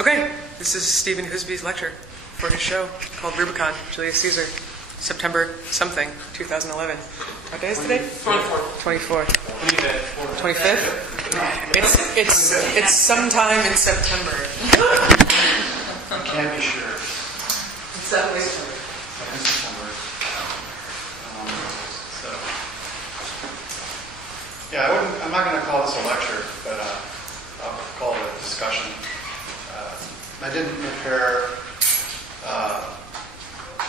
Okay, this is Stephen Husby's lecture for his show called Rubicon, Julius Caesar, September something, 2011. What day is today? 24th. 25th? It's sometime in September. I can't be sure. It's definitely September. I'm not going to call this a lecture, but I'll call it a discussion. I didn't prepare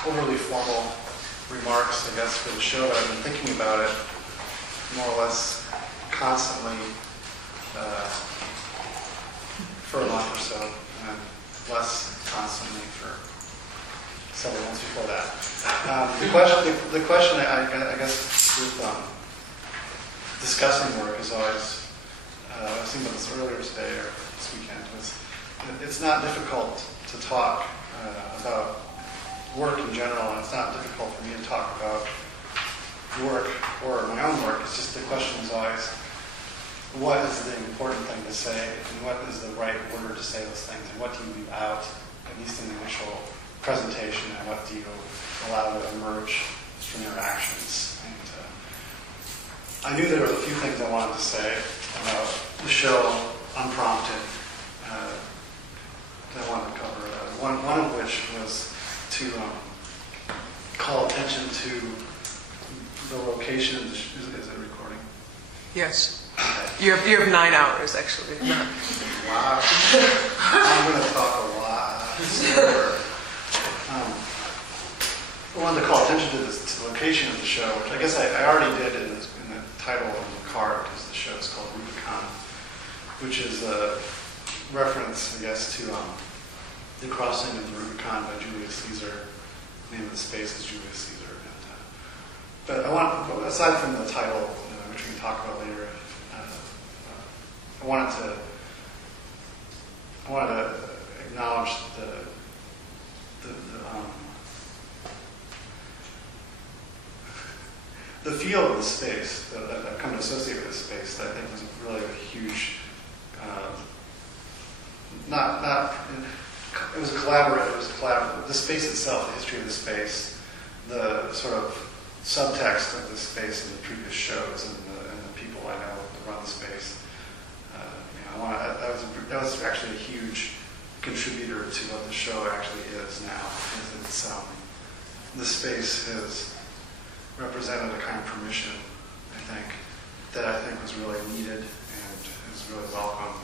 overly formal remarks, I guess, for the show, but I've been thinking about it more or less constantly for a month or so, and less constantly for several months before that. The question, I guess, with discussing work is always, I was thinking about this earlier today or this weekend, was it's not difficult to talk about work in general, and it's not difficult for me to talk about work or my own work. It's just the question is always, what is the important thing to say, and what is the right order to say those things, and what do you leave out, at least in the initial presentation, and what do you allow to emerge from your actions. And I knew there were a few things I wanted to say about the show, unprompted, that I wanted to cover. One of which was to call attention to the location of the is it recording? Yes. Okay. You have 9 hours, actually. Wow. I'm going to talk a lot slower. I wanted to call attention to the location of the show, which I guess I already did in the title of the card, because the show is called Rubicon, which is a reference, I guess, to the crossing of the Rubicon by Julius Caesar. The name of the space is Julius Caesar. But I want, aside from the title, which we can talk about later, I wanted to acknowledge the feel of the space that I've come to associate with this space. That I think was really a huge, it was a collaborative. The space itself, the history of the space, the sort of subtext of the space in the previous shows, and the people I know that run the space. That was actually a huge contributor to what the show actually is now. It's the space has represented a kind of permission, I think, that I think was really needed and is really welcome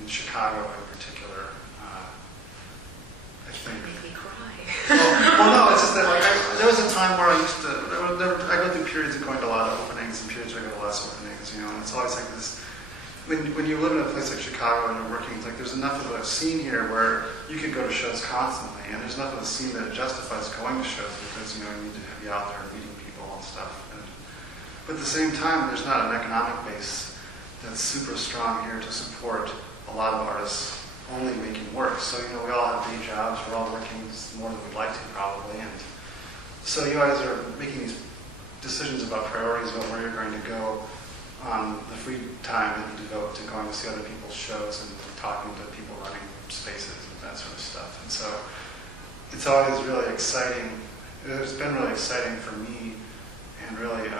in Chicago in particular. I think. Make me cry. Well, no, it's just that there was a time where I go through periods of going to a lot of openings and periods where I go to less openings, and it's always like this. When you live in a place like Chicago and you're working, it's like there's enough of a scene here where you could go to shows constantly, and there's enough of a scene that it justifies going to shows because you need to be out there meeting people and stuff. But at the same time, there's not an economic base that's super strong here to support a lot of artists only making work. So we all have day jobs. We're all working more than we'd like to probably, and so you guys are making these decisions about priorities about where you're going to go on the free time that you devote to going to see other people's shows and talking to people running spaces and that sort of stuff. And so it's always really exciting. It's been really exciting for me and really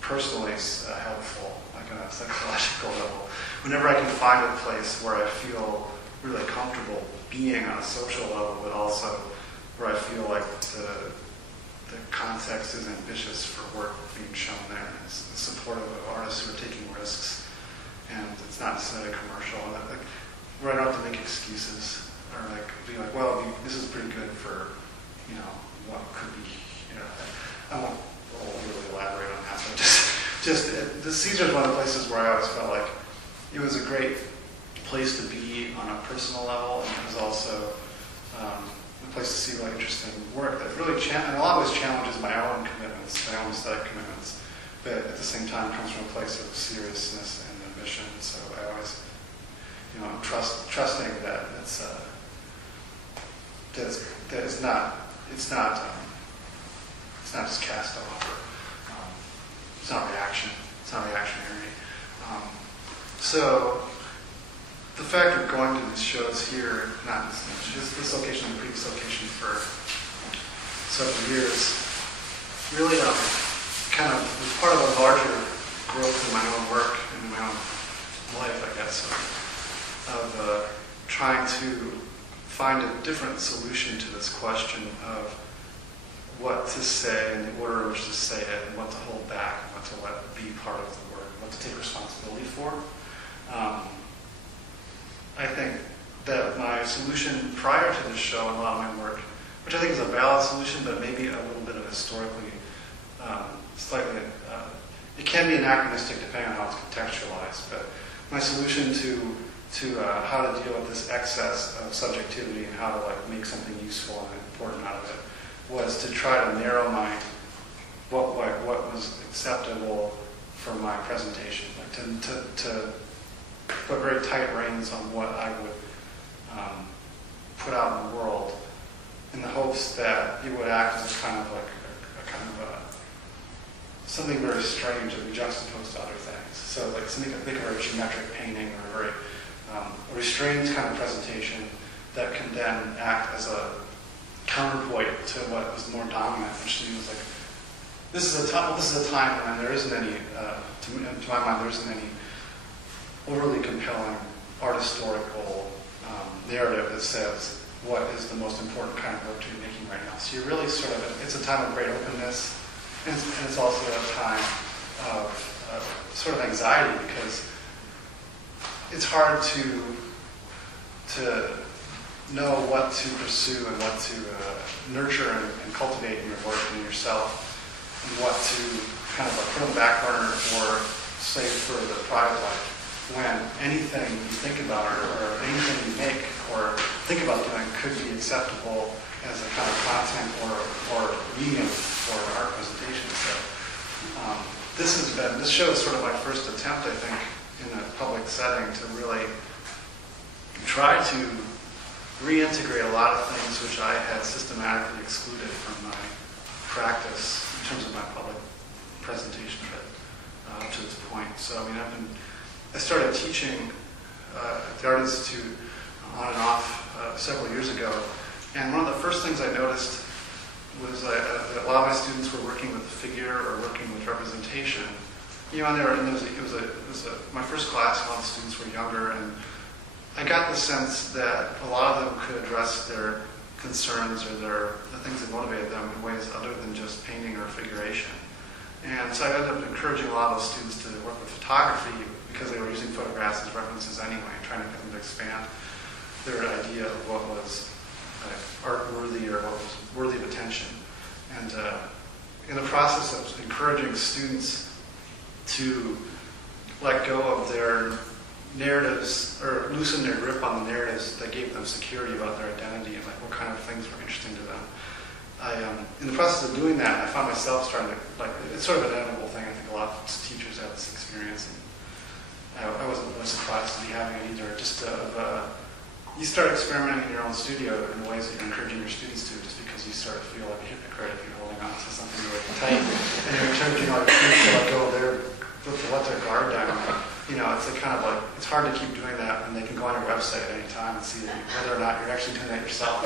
personally helpful, like on a psychological level. Whenever I can find a place where I feel really comfortable being on a social level, but also where I feel like the context is ambitious for work being shown there. It's supportive of artists who are taking risks, and it's not necessarily commercial. And where I don't have to make excuses or be like, well, this is pretty good for what could be. I won't really elaborate on that. But just the Caesar's one of the places where I always felt like it was a great place to be on a personal level, and it was also a place to see really interesting work that really, in a lot of ways, challenges my own commitments, my own aesthetic commitments, but at the same time comes from a place of seriousness and ambition. So I always, I'm trusting that it's not just cast off. It's not reactionary. So the fact of going to these shows here, not just this location, the previous location for several years, really kind of was part of a larger growth in my own work and in my own life, I guess, of trying to find a different solution to this question of what to say and the order in which to say it, and what to hold back, and what to let be part of the work, what to take responsibility for. I think that my solution prior to this show and a lot of my work, which I think is a valid solution, but maybe a little bit of historically, slightly, it can be anachronistic depending on how it's contextualized, but my solution to how to deal with this excess of subjectivity and how to make something useful and important out of it was to try to narrow what was acceptable for my presentation, to put very tight reins on what I would put out in the world, in the hopes that it would act as kind of something very strange that we juxtapose to other things. So something like a very geometric painting or a very a restrained kind of presentation that can then act as a counterpoint to what was more dominant, which to me was this is a time when there isn't any, to my mind, there isn't any overly compelling art historical narrative that says what is the most important kind of work to be making right now. So you're really it's a time of great openness, and it's also a time of sort of anxiety, because it's hard to know what to pursue and what to nurture and cultivate in your work and in yourself, and what to kind of put on the back burner or save for the private life, when anything you think about or anything you make or think about doing could be acceptable as a kind of content or medium for an art presentation. So this show is sort of my first attempt, I think, in a public setting to really try to reintegrate a lot of things which I had systematically excluded from my practice in terms of my public presentation of it up to this point. So I started teaching at the Art Institute on and off several years ago, and one of the first things I noticed was that a lot of my students were working with figure or working with representation. My first class, a lot of the students were younger, and I got the sense that a lot of them could address their concerns or the things that motivated them in ways other than just painting or figuration. And so I ended up encouraging a lot of students to work with photography because they were using photographs as references anyway, trying to get them to expand their idea of what was art-worthy or what was worthy of attention. And in the process of encouraging students to let go of their narratives or loosen their grip on the narratives that gave them security about their identity and what kind of things were interesting to them, in the process of doing that, I found myself starting to, it's sort of an inevitable thing. I think a lot of teachers have this experience, and I wasn't really surprised to be having it either. Just you start experimenting in your own studio in ways that you're encouraging your students to, just because you sort of feel like a hypocrite if you're holding on to something really tight, and you're encouraging our students to let go of to let their guard down. It's hard to keep doing that when they can go on your website at any time and see whether or not you're actually doing that yourself.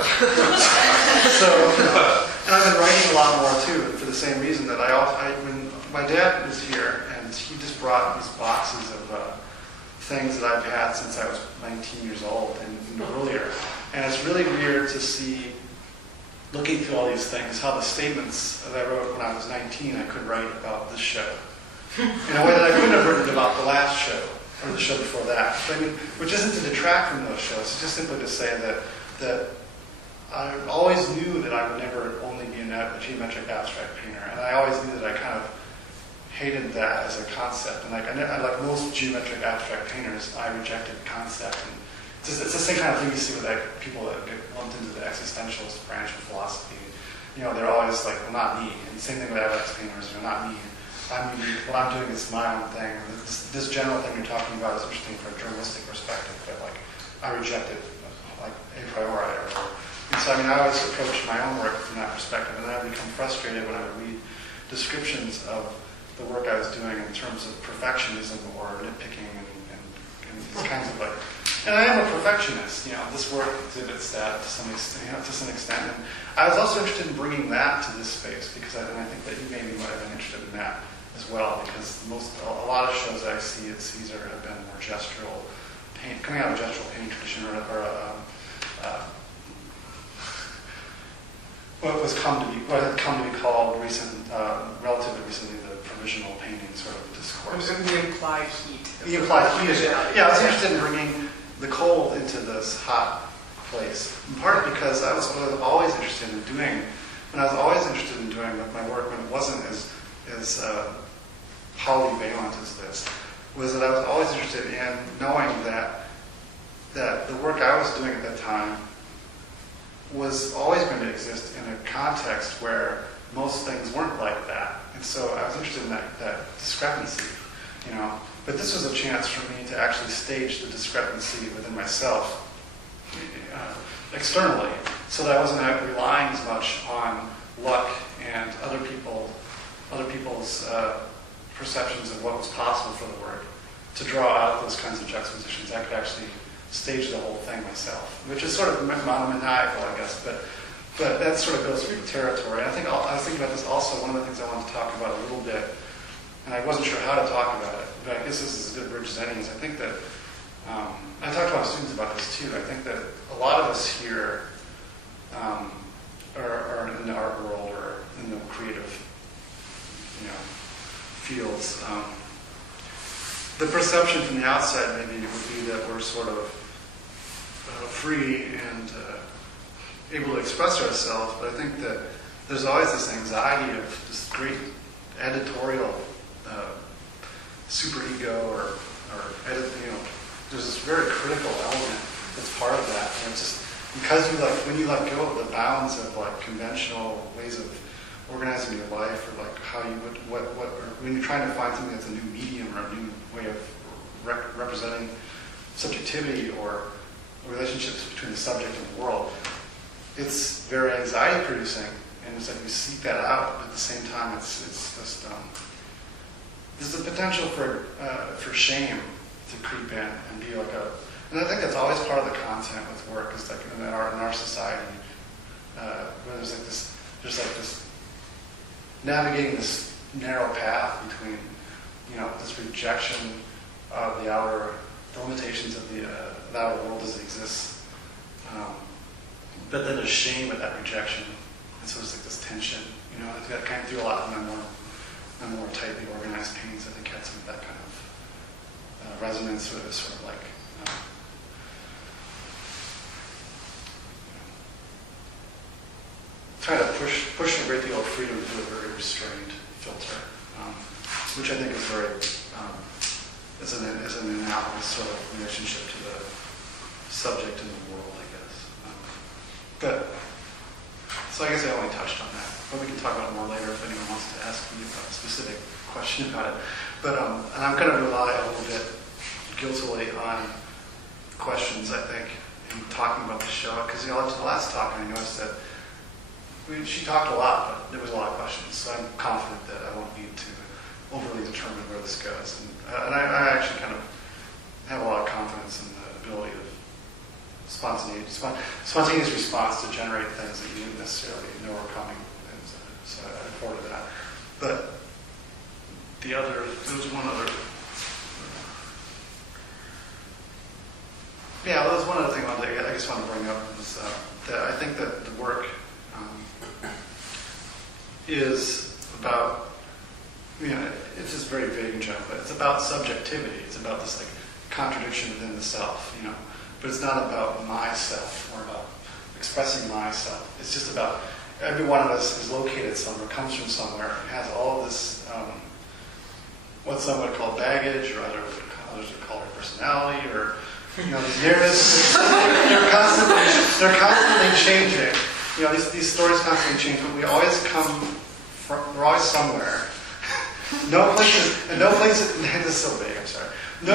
And I've been writing a lot more too, for the same reason that when my dad was here, and he just brought these boxes of things that I've had since I was 19 years old and earlier. And it's really weird to see, looking through all these things, how the statements that I wrote when I was 19 I could write about this show in a way that I couldn't have written about the last show or the show before that. Which isn't to detract from those shows. It's just simply to say that I always knew that I would never only be a geometric abstract painter, and I always knew that I kind of hated that as a concept. And like most geometric abstract painters, I rejected concept. And it's the same kind of thing you see with people that get lumped into the existentialist branch of philosophy. They're always like, well, not me. And the same thing with abstract painters, not me. I'm unique. What I'm doing is my own thing. This general thing you're talking about is interesting from a journalistic perspective, but I reject it a priori. And so I always approach my own work from that perspective, and then I become frustrated when I read descriptions of the work I was doing in terms of perfectionism or nitpicking and these kinds of And I am a perfectionist. This work exhibits that to some extent. And I was also interested in bringing that to this space because I think that you maybe might have been interested in that as well, because a lot of shows that I see at Caesar have been more gestural paint, coming out of a gestural painting tradition, or what had come to be called relatively recently, the provisional painting sort of discourse. The implied heat. The implied heat of it. Yeah, I was interested in bringing the cold into this hot place, in part because I was always interested in doing with my work when it wasn't as polyvalent as this, was that I was always interested in knowing that the work I was doing at that time was always going to exist in a context where most things weren't like that. And so I was interested in that discrepancy, But this was a chance for me to actually stage the discrepancy within myself externally, so that I wasn't relying as much on luck and other people's perceptions of what was possible for the work to draw out those kinds of juxtapositions. I could actually stage the whole thing myself, which is sort of monomaniacal, I guess, but that sort of goes through the territory. I was thinking about this also. One of the things I wanted to talk about a little bit, and I wasn't sure how to talk about it, but I guess this is as good a bridge as any, is I think that, I talked to my students about this too, I think that a lot of us here are in the art world or in the creative fields. The perception from the outside maybe would be that we're sort of free and able to express ourselves, but I think that there's always this anxiety of this great editorial superego or edit. There's this very critical element that's part of that, and it's just because when you let go of the bounds of conventional ways of organizing your life, or how you would or when you're trying to find something that's a new medium or a new way of representing subjectivity or relationships between the subject and the world, it's very anxiety producing, and it's like you seek that out, but at the same time it's just there's the potential for shame to creep in and be and I think that's always part of the content with work, is in our society, where there's this navigating this narrow path between this rejection of the limitations of the outer world as it exists, but then there's shame at that rejection, and so there's this tension. I think that came through a lot of my more tightly organized paintings. I think had some of that kind of resonance, or sort of try to push a great deal of freedom through a very restrained filter, which I think is very is an analogous sort of relationship to the subject and the world, I guess. So I guess I only touched on that, but we can talk about it more later if anyone wants to ask me about a specific question about it. But and I'm going to rely a little bit guiltily on questions, I think, in talking about the show, because the last talk I noticed that she talked a lot, but there was a lot of questions, so I'm confident that I won't need to overly determine where this goes. And I actually kind of have a lot of confidence in the ability of spontaneous response to generate things that you didn't necessarily know were coming. And so I look forward to that. But there was one other. Yeah, well, there's one other thing I just want to bring up, is that I think that the work is about, it's just very vague and general, but it's about subjectivity. It's about this contradiction within the self, but it's not about myself or about expressing myself. It's just about every one of us is located somewhere, comes from somewhere, has all of this, what some would call baggage, or others would call it personality, or these narratives. They're constantly changing. These stories constantly change, but we always we're always somewhere. No place is, this is so vague, I'm sorry. The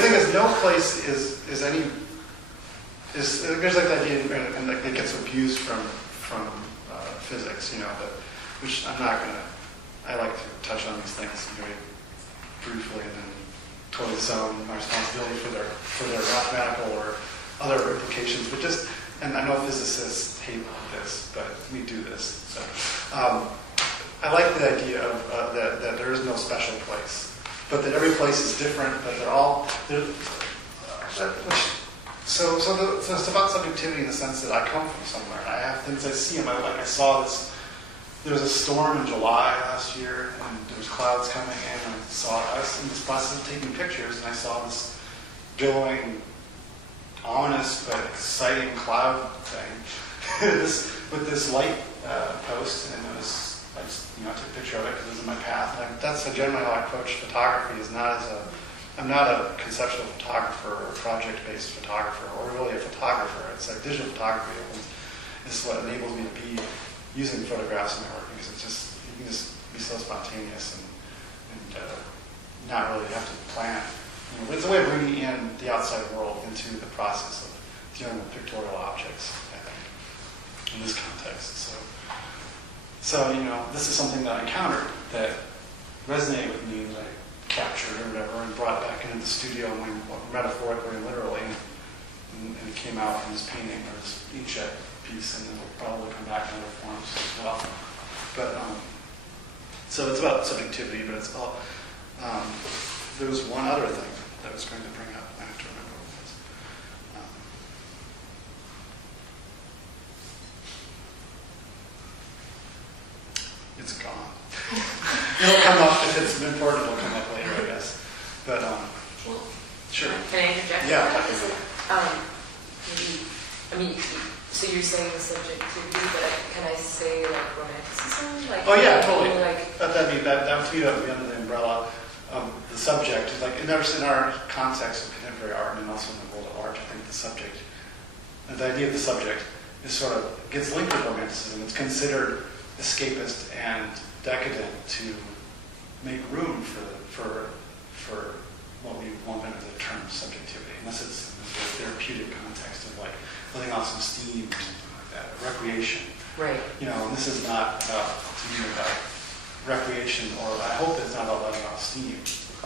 thing is, no place is any, there's the idea, and it gets abused from physics, but, which I'm not going to, I like to touch on these things very briefly and then totally disown my responsibility for their mathematical or other implications, but just, and I know physicists hate this, but we do this. So, I like the idea of that there is no special place, but that every place is different, but they're all, so it's about subjectivity in the sense that I come from somewhere, and I have things I see in my life. I saw this, there was a storm in July last year, and there was clouds coming in, and I was in this process of taking pictures, and I saw this billowing, ominous but exciting cloud thing with this light post, and it was, I took a picture of it because it was in my path. And that's generally how I approach photography. I'm not a conceptual photographer or a project-based photographer, or really a photographer. It's like digital photography is what enables me to be using photographs in my work, because you can just be so spontaneous and not really have to plan. It's a way of bringing in the outside world into the process of dealing with pictorial objects, I think, in this context. So this is something that I encountered that resonated with me, that I captured or whatever, and brought back into the studio, metaphorically and literally, and it came out in this painting or this inkjet piece, and it'll probably come back in other forms as well. But so it's about subjectivity, but it's about there was one other thing that I was going to bring up. I have to remember what it was. It's gone. It'll come up if it's important. It'll come up later, I guess. But sure. Can I interject? Yeah. So you're saying subjectivity, but can I say like romanticism? Like, oh yeah, totally. Like, that would be under the umbrella of the subject. Like in our context of contemporary art and also in the world of art, I think the subject, the idea of the subject, is sort of gets linked with romanticism. It's considered escapist and decadent to make room for what we lump into the term subjectivity, unless it's in this therapeutic context of like letting off some steam or something like that, recreation. Right. And this is not about recreation, or I hope it's not about letting off steam.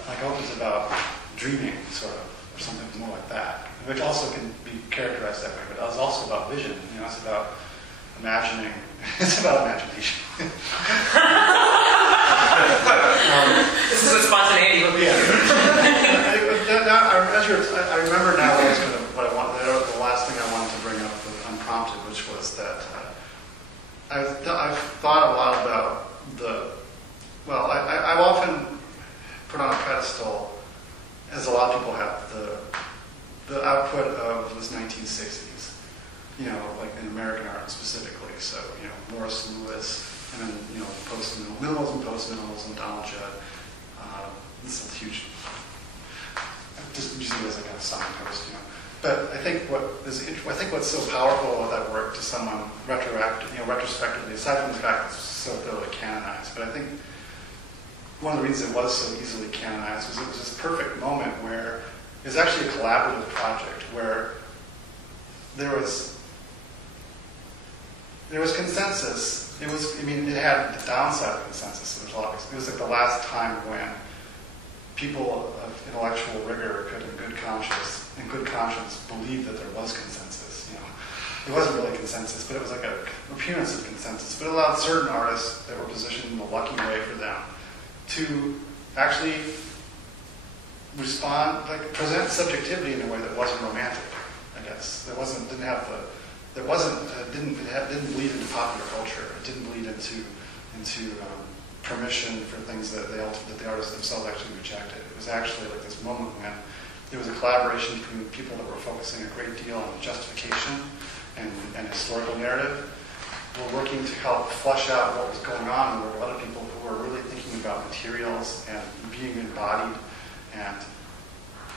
I hope it's about dreaming, sort of, or something more like that, which also can be characterized that way, but it's also about vision. It's about imagining. It's about imagination. This is a spontaneity of yeah. I remember now what I wanted. The last thing I wanted to bring up unprompted, which was that I've thought a lot about I've often put on a pedestal, as a lot of people have, the output of this 1960s, like in American art specifically. So, Morris Lewis, and then, post-minimalism, Donald Judd. This is huge. I'm just using it as a kind of signpost, But I think what's so powerful about that work to someone retrospectively, aside from the fact that it's so thoroughly canonized, but I think one of the reasons it was so easily canonized was it was this perfect moment where it was actually a collaborative project where there was consensus. It had the downside of consensus. It was like the last time when people of intellectual rigor could, in good conscience, believe that there was consensus. It wasn't really consensus, but it was like an appearance of consensus. But it allowed certain artists that were positioned in a lucky way for them to actually present subjectivity in a way that wasn't romantic. I guess didn't bleed into popular culture. It didn't bleed into permission for things that the artists themselves actually rejected. It was actually like this moment when there was a collaboration between people that were focusing a great deal on justification and historical narrative, were working to help flesh out what was going on, and there were other people who were really thinking about materials and being embodied. And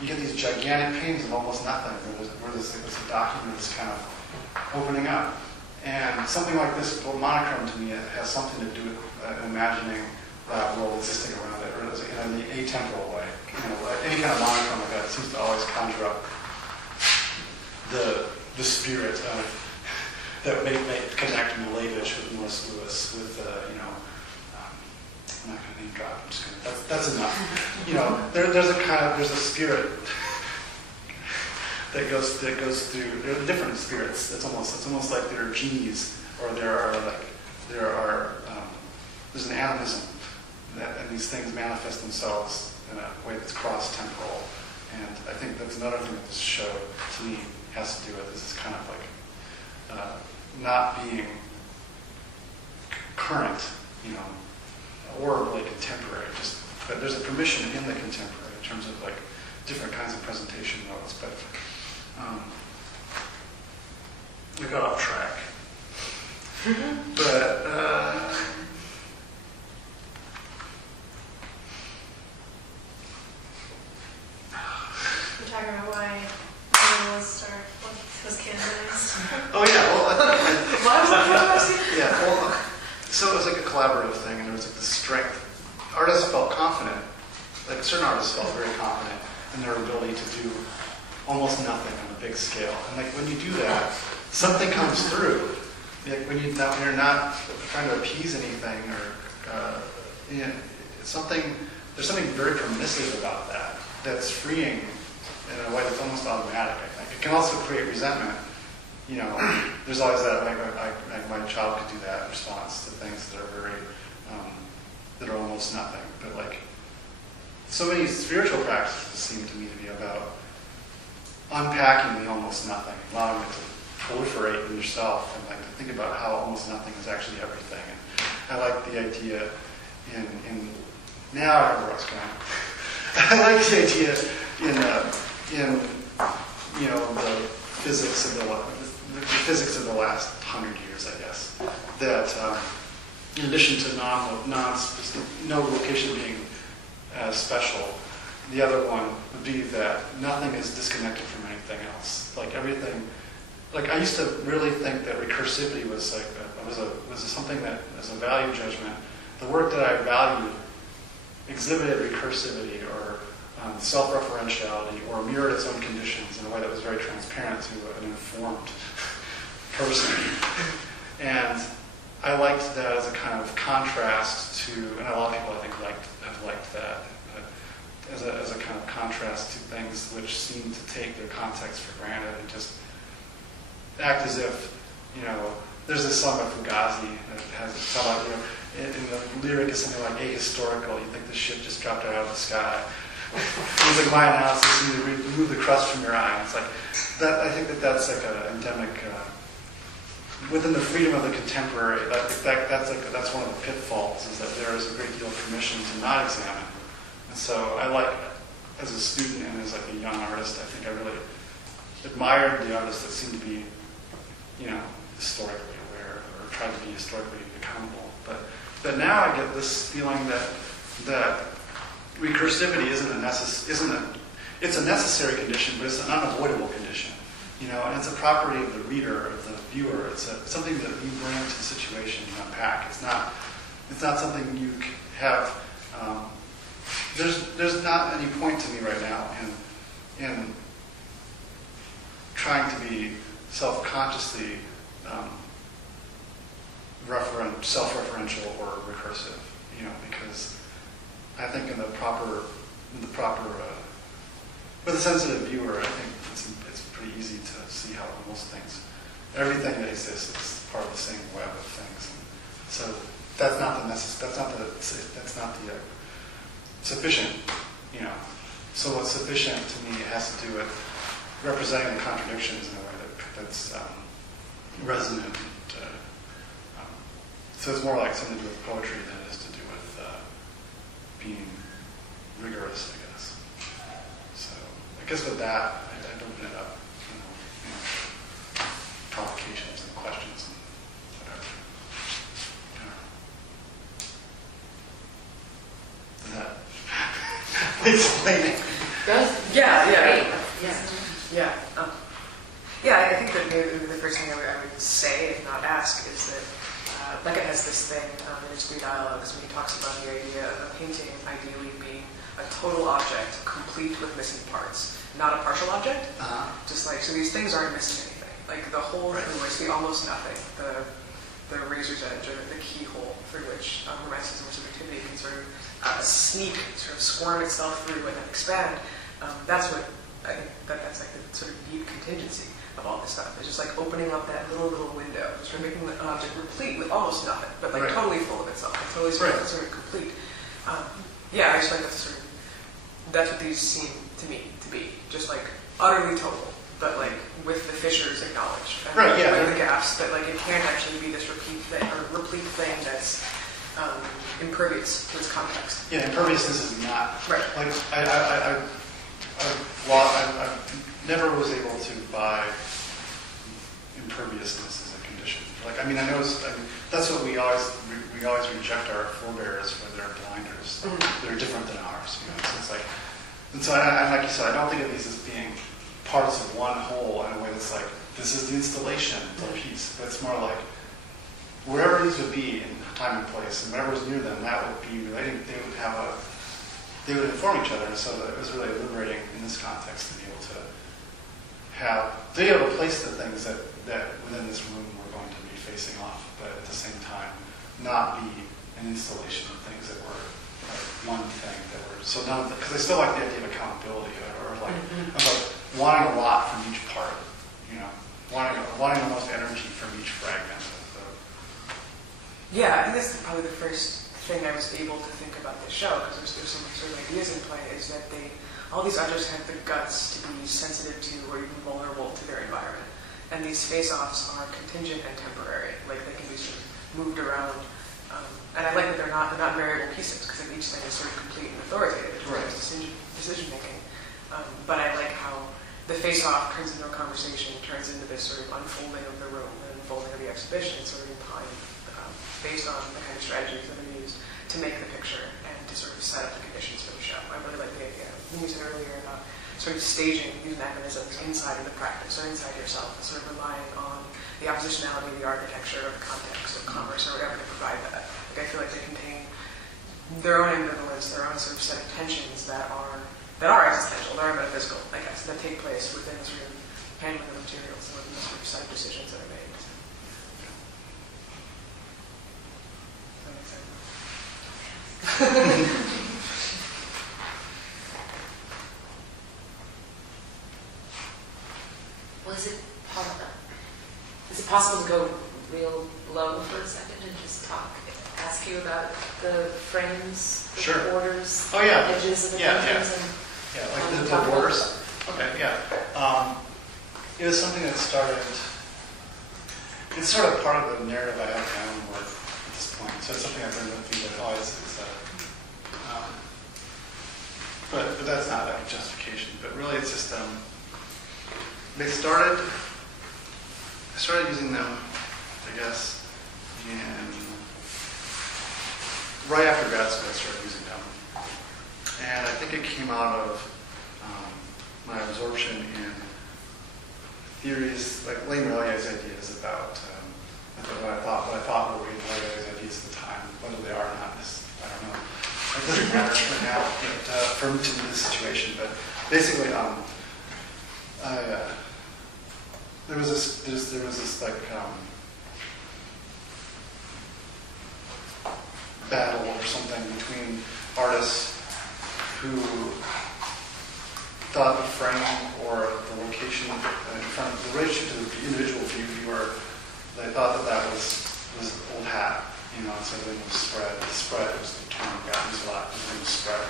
you get these gigantic paintings of almost nothing, where there's a document that's kind of opening up. And something like this, monochrome to me, it has something to do with imagining that world existing around it, or in an atemporal way. Any kind of monochrome like that seems to always conjure up the spirit of that may connect Malevich with Morris Lewis, with I'm not going to name drop. I'm just going to, that's enough. You know, there's a spirit that goes through. There are different spirits. It's almost like there are genies, or there's an animism, and these things manifest themselves in a way that's cross-temporal. And I think that's another thing that this show, to me, has to do with. Is kind of like not being current, you know, or really contemporary. But there's a permission in the contemporary in terms of like different kinds of presentation modes. But we got off track. But we're talking about why journalists was canonized. oh yeah, well, Why was that canonized? yeah, well, so it was like a collaborative thing, and there was like this strength. Artists felt confident, like certain artists felt very confident in their ability to do almost nothing on a big scale. And like when you do that, something comes through. Like when you're not trying to appease anything, or you know, there's something very permissive about that. That's freeing in a way that's almost automatic. I think it can also create resentment. You know, there's always that like my child could do that in response to things that are very that are almost nothing. But like so many spiritual practices seem to me to be about unpacking the almost nothing, allowing it to proliferate in yourself, and like to think about how almost nothing is actually everything. And I like the idea in now I remember where I was going. I like the idea in you know the physics of the last 100 years, I guess, that in addition to no location being as special, the other one would be that nothing is disconnected from anything else. Like everything, like I used to really think that recursivity was like was something that as a value judgment, the work that I valued exhibited recursivity or self-referentiality or mirrored its own conditions in a way that was very transparent to an informed person. And I liked that as a kind of contrast to, and a lot of people I think have liked that, as a kind of contrast to things which seem to take their context for granted and just act as if, you know, there's this song by Fugazi that has it's about, you know, in the lyric is something like ahistorical, you think the shit just dropped out of the sky. It's like my analysis, you remove the crust from your eye. It's like that. I think that's like an endemic within the freedom of the contemporary. That's one of the pitfalls, is that there is a great deal of permission to not examine. And so I like, as a student and as like a young artist, I think I really admired the artists that seemed to be, you know, historically aware or tried to be historically accountable. But now I get this feeling that recursivity it's a necessary condition, but it's an unavoidable condition. You know, and it's a property of the reader, of the viewer. It's something that you bring to the situation, you unpack. It's not something you have. There's not any point to me right now in trying to be self-consciously self-referential or recursive. You know, because I think with a sensitive viewer, I think it's pretty easy to see how most things, everything that exists is part of the same web of things. And so that's not the sufficient, you know. So what's sufficient to me has to do with representing the contradictions in a way that's resonant. So it's more like something to do with poetry than it is to do with being rigorous, I guess. So I guess with that, I'd open it up, you know, provocations and questions and whatever. Is that explain it? Yeah, I think that maybe the first thing I would say, if not ask, is that Beckett has this thing in his three dialogues when he talks about the idea of a painting ideally being a total object, complete with missing parts, not a partial object. Just like, so these things aren't missing anything. Like the whole thing was the almost nothing, the the razor's edge or the keyhole through which romanticism or subjectivity can sort of sneak, sort of squirm itself through and then expand. That's what I think that's like the sort of deep contingency of all this stuff. It's just like opening up that little window, sort of making the object replete with almost nothing, but like totally full of itself, like totally sort of complete. Yeah, I just like that's what these seem to me to be, just like utterly total, but like with the fissures acknowledged, and with the gaps, that like it can't actually be this replete thing that's impervious to its context. Yeah, imperviousness is not right. Like I never was able to buy imperviousness as a condition. Like I know that's what we always reject our forebears for their blinders. Mm-hmm. They're different than ours. So it's like, and so I like you said, I don't think of these as being parts of one whole in a way that's like this is the installation, the piece. But it's more like wherever these would be in time and place, and whatever's near them, that would be relating. They would inform each other, and so it was really liberating in this context to be able to be able to place the things that within this room we're going to be facing off, but at the same time not be an installation of things that were like one thing that were so none of because I still like the idea of accountability or like of like wanting a lot from each part, wanting the most energy from each fragment. Yeah, I think that's probably the first thing I was able to think about this show, because there's some sort of ideas in play, is that all these objects have the guts to be sensitive to or even vulnerable to their environment. And these face-offs are contingent and temporary, like they can be sort of moved around. And I like that they're not variable pieces, because each thing is sort of complete and authoritative in terms of decision making. But I like how the face-off turns into a conversation, turns into this sort of unfolding of the room, and unfolding of the exhibition, sort of in time, based on the kind of strategies that are used to make the picture and to sort of set up the conditions for the show. I really like the idea, you said earlier, about sort of staging these mechanisms inside of the practice or inside yourself, and sort of relying on the oppositionality, the architecture, of the context of commerce, or whatever to provide that. Like I feel like they contain their own ambivalence, their own sort of set of tensions that are existential, that are metaphysical, I guess, that take place within the sort of handling of materials and within the sort of site decisions that are made. Is it possible to go real low for a second and just ask you about the frames, the borders, edges of the paintings? Like the borders. Okay, it was something that started. It's sort of part of the narrative I have in my own work at this point. So it's something I've been looking at always. But that's not a justification. But really, it's just I started using them, I guess, right after grad school. I started using them, and I think it came out of my absorption in theories like Lane Relia's ideas about what I thought were Lane Relia's ideas at the time. Whether they are or not, I don't know. It doesn't matter for now, but to this situation. But basically, there was this like battle or something between artists who thought the frame or the location in front of the relationship to the individual viewer, they thought that was old hat, and so everything was spread. The spread was the term got used a lot. Everything was spread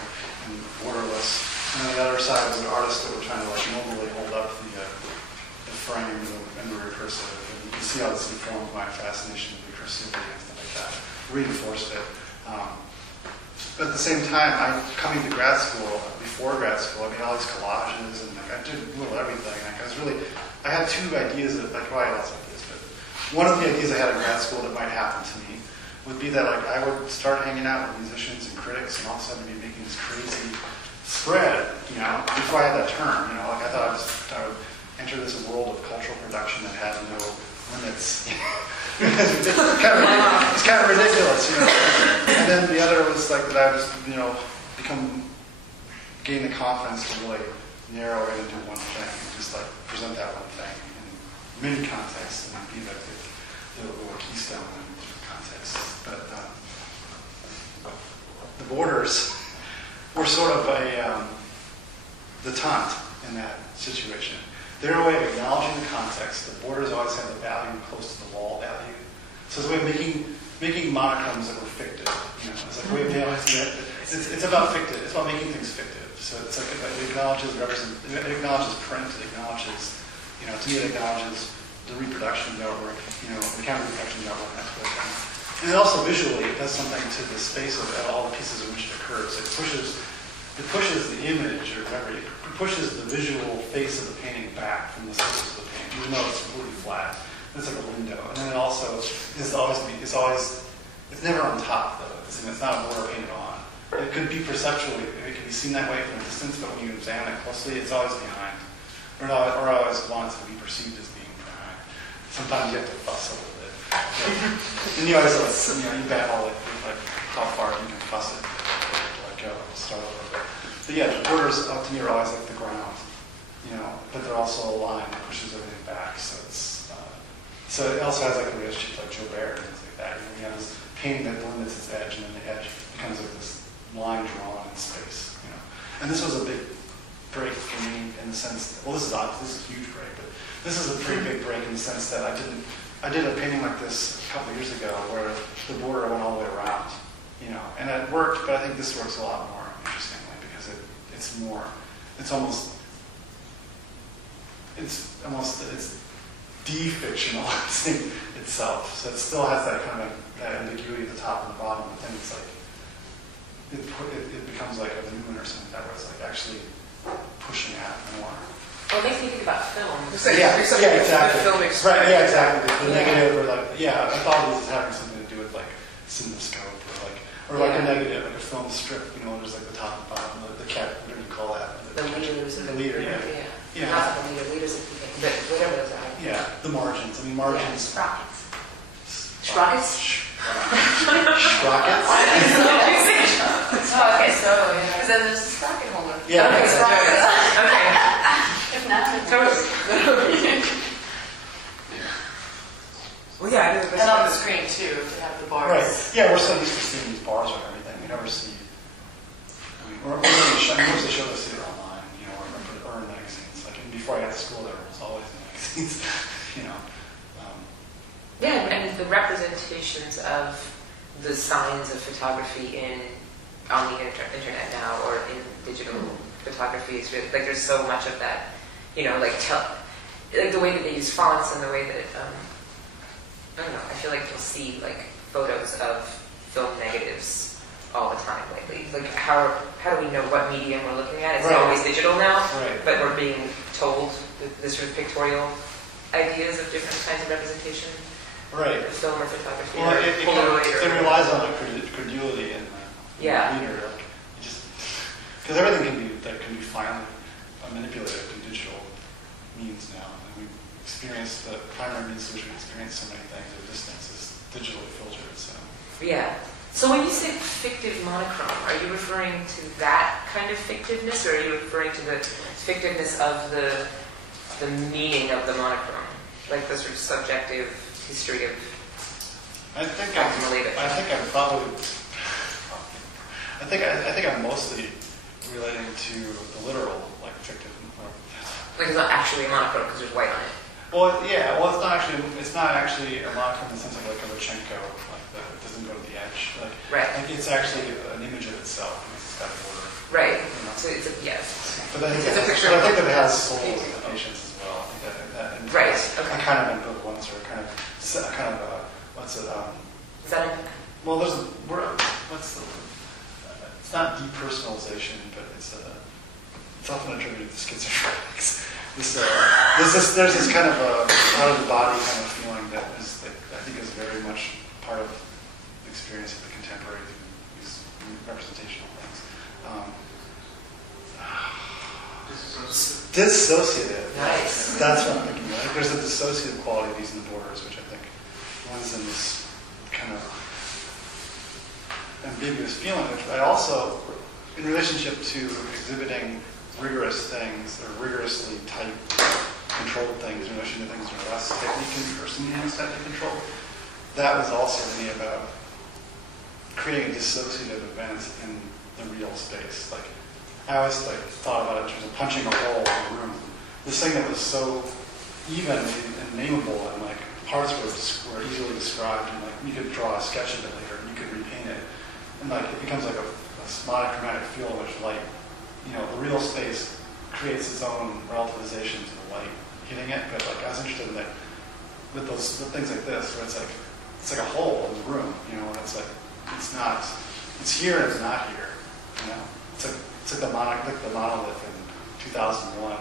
and borderless. And on the other side was an artist that were trying to like nobly hold up the frame and the recursive. And you can see how this informed my fascination with recursivity and stuff like that. Reinforced it. But at the same time, coming to grad school, before grad school, I made all these collages and I did a little everything. I had two ideas I had lots of ideas, but one of the ideas I had in grad school that might happen to me would be that I would start hanging out with musicians and critics and all of a sudden be making this crazy spread, before I had that term, I thought I would enter this world of cultural production that had no limits. It's kind of ridiculous, And then the other was like that I just, gain the confidence to really narrow it into one thing and just like present that one thing in many contexts and be like the the little keystone in different contexts. But the borders were sort of the taunt in that situation. They're a way of acknowledging the context. The borders always have the value close to the wall value. So it's a way of making monochromes that were fictive. It's like a way of it's about fictive. It's about making things fictive. So it's like it acknowledges print. It acknowledges, to me, it acknowledges the reproduction network. The counter-reproduction network. That sort of thing. And then also visually, it does something to the space of all the pieces in which it occurs. It pushes the image or whatever. It pushes the visual face of the painting back from the surface of the painting, even though it's completely flat. It's like a window. And then it also it's never on top though. It's not a border painted on. It could be perceptually, it can be seen that way from a distance, but when you examine it closely, it's always behind. Or I always want it to be perceived as being behind. Sometimes you have to fuss a little bit. And you always you battle like how far you can fuss it, let go, start over. But yeah, the borders up to me are always like the ground, but they're also a line that pushes everything back. So it also has like a relationship like Joe Baird and things like that. You have this painting that limits its edge, and then the edge becomes like this line drawn in space. And this was a big break for me in the sense that, this is a huge break, but this is a pretty big break in the sense that I did a painting like this a couple of years ago where the border went all the way around, and it worked, but I think this works a lot more interestingly because it's de-fictionalizing itself. So it still has that kind of that ambiguity at the top and the bottom, but then it's like it becomes like a lumen or something like that, where it's like actually pushing out more. Well, it makes me think about film. Yeah, exactly. Film right, yeah, exactly. The negative, or like, I thought this is having something to do with like cinemascope, or like a negative, like a film strip. There's like the top and bottom, the cat. What do you call that? The leaders. The leader, yeah. Not the leaders, but whatever those are. Yeah, the margins. I mean, margins. Yeah, sprockets. Sprockets? Sprockets? Okay, so, because then there's the sprocket holder. Yeah. Okay, sprockets. Okay. If not, Well, yeah, and on the screen too, if you have the bars. Right. Yeah, we're so used to seeing these bars on everything. We never see. We're mostly show this either online, or in magazines. Like before I got to school, there was always magazines, Yeah, and the representations of the signs of photography on the internet now, or in digital photography, is really, like there's so much of that, like the way that they use fonts and the way that I don't know. I feel like you'll see like photos of film negatives all the time lately. Like how do we know what medium we're looking at? It's always digital now, but we're being told the sort of pictorial ideas of different kinds of representation. Right. Film or photography. Well, it relies on the credulity in the reader. Because everything can be finally manipulated through digital means now. And we experience the primary means to which we experience so many things at distance is digitally filtered. So. Yeah. So when you say fictive monochrome, are you referring to that kind of fictiveness, or are you referring to the fictiveness of the meaning of the monochrome, like the sort of subjective history of? I think I'm mostly relating to the literal, like fictive. Like it's not actually a monochrome because there's white on it. Well, yeah. Well, it's not actually a monochrome in the sense of like a Lachenko, like that it doesn't go to the edge. Like it's actually an image of itself. It's got border. Right. So it's yes. But I think that it has soul implications as well. I think that right. Okay. I kind of ambivalence or kind of what's it? Is that it? Well, there's a word. What's the word? It's not depersonalization, but it's often attributed to schizophrenics. There's this kind of out of the body kind of feeling that is, like, I think, is very much part of the experience of the contemporary these representational things. Dissociative. Nice. That's what I'm thinking. Like, there's a dissociative quality of these in the borders, which I think lends in this kind of ambiguous feeling, which I also, in relationship to exhibiting rigorous things or rigorously tight, controlled things in relation to things that are less technically or seemingly tightly controlled, that was also me about creating a dissociative event in the real space. Like, I always thought about it in terms of punching a hole in the room. This thing that was so even and nameable, and parts were easily described, and you could draw a sketch of it later, and you could repaint it, and it becomes like a monochromatic field of light. The real space creates its own relativization to the light hitting it, but I was interested in that with things like this, where it's like a hole in the room, and it's here and it's not here, It's like the monolith in 2001,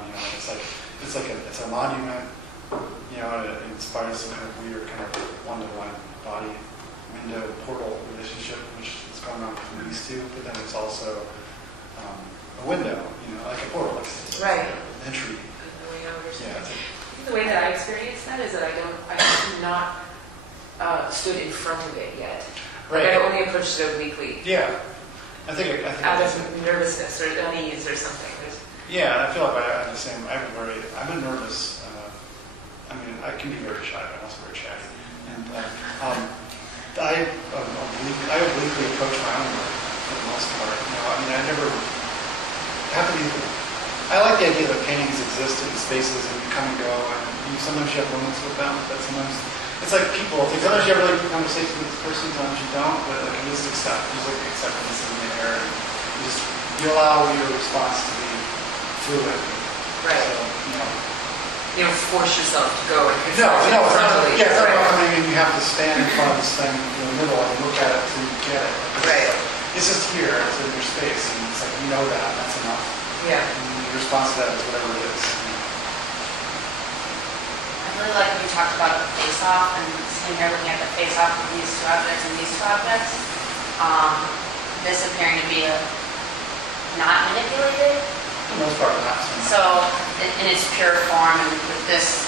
it's a monument, and it inspires some kind of weird kind of one-to-one body window portal relationship, which is going on between these two, but then it's also a window, like a portal, like right. An entry. The way that I experience that is that I have not stood in front of it yet. Right. I only approached it obliquely. Yeah. I think out of nervousness or unease or something. Yeah, I feel like I have the same. I'm a nervous. I can be very shy, but I'm also very chatty. And I obliquely approach my own work for the most part. I never have to be. I like the idea that paintings exist in spaces and you come and go, and sometimes you have moments with them, but sometimes it's like people. Sometimes you have really good conversations with this person, sometimes you don't. But you just accept. There's acceptance in the air, and you allow your response to be fluid. Right. So, you don't force yourself to go. No. Totally. Yeah, it's not coming and you have to stand in front of this thing in the middle and look at it till you get it. Right. It's just here. It's in your space, and it's like that. That's enough. Yeah. And your response to that is whatever it is. I really like when you talked about the face-off and sitting here looking at the face-off of these two objects and these two objects. This appearing to be not manipulated. For the most part, not. So, in its pure form, and with this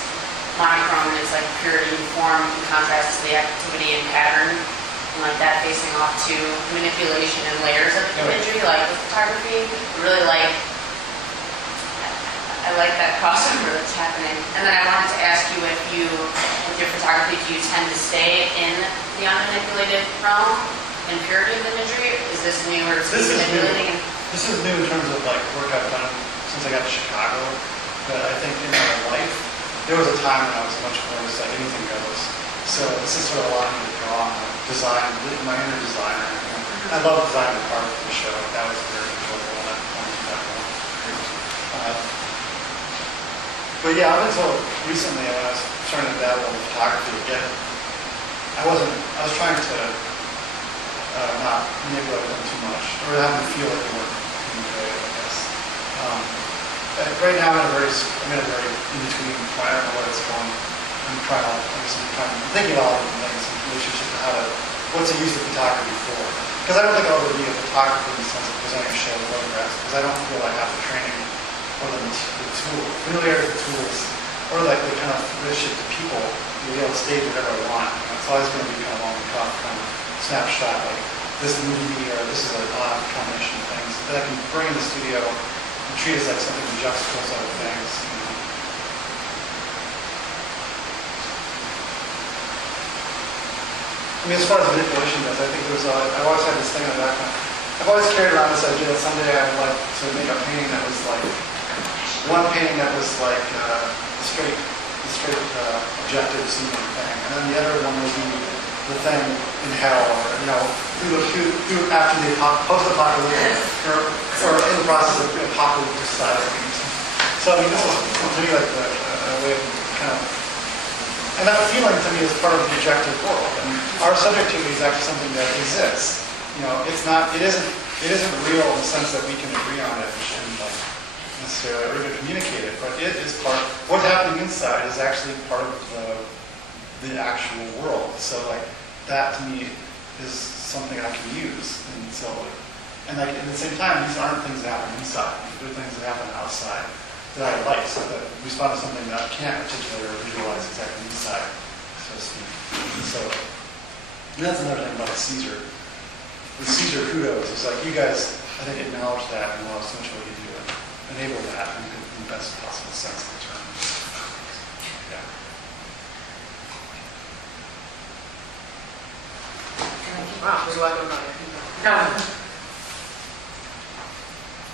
monochrome, it's like purity and form in contrast to the activity and pattern, and that facing off to manipulation and layers of imagery, like with photography. I like that crossover that's happening. And then I wanted to ask you if you, with your photography, do you tend to stay in the unmanipulated realm and purity of imagery? Is this new or is this manipulating? This is new in terms of work I've done since I got to Chicago. But I think in my life, there was a time when I was much more just anything goes. So this is sort of allowing me to draw on design, my inner designer. I love designing the part for the show. That was very enjoyable. But yeah, up until recently, when I was starting to dabble in photography again, I was trying to not manipulate them too much, or have them feel like they weren't manipulated, I guess. Right now, I'm in a very in-between point. I don't know where it's going. I'm thinking about all different things in relationship to what to use the photography for. Because I don't think I'll ever be a photographer in the sense of presenting a show of photographs, because I don't feel I have the training or the tool, familiarity with tools, or the kind of relationship to people to be able to stage whatever I want. It's always going to be kind of on the cuff, kind of snapshot, like this movie or this is an odd combination of things that I can bring in the studio and treat as like something to juxtapose other things. As far as manipulation goes, I think I've always had this thing in the background. I've always carried around this idea that someday I'd like to make a painting that was like, one painting that was like the straight objective scene thing, and then the other one would be the thing in hell, or through after the post-apocalyptic, or in the process of apocalyptic society. So this is to me like a way of kind of, and that feeling to me is part of the objective world, and our subjectivity is actually something that exists. It isn't real in the sense that we can agree on it and necessarily or even communicate it, but it is part. What's happening inside is actually part of the actual world. So that to me is something I can use, and at the same time, these aren't things that happen inside. They're things that happen outside that I like, so that respond to something that I can't articulate or visualize exactly inside, so to speak. So and that's another thing about Caesar. With Caesar kudos, it's like you guys, I think, acknowledge that and allow so much what you do and enable that in the best possible sense of the term. Yeah. Wow, there's a lot going on there.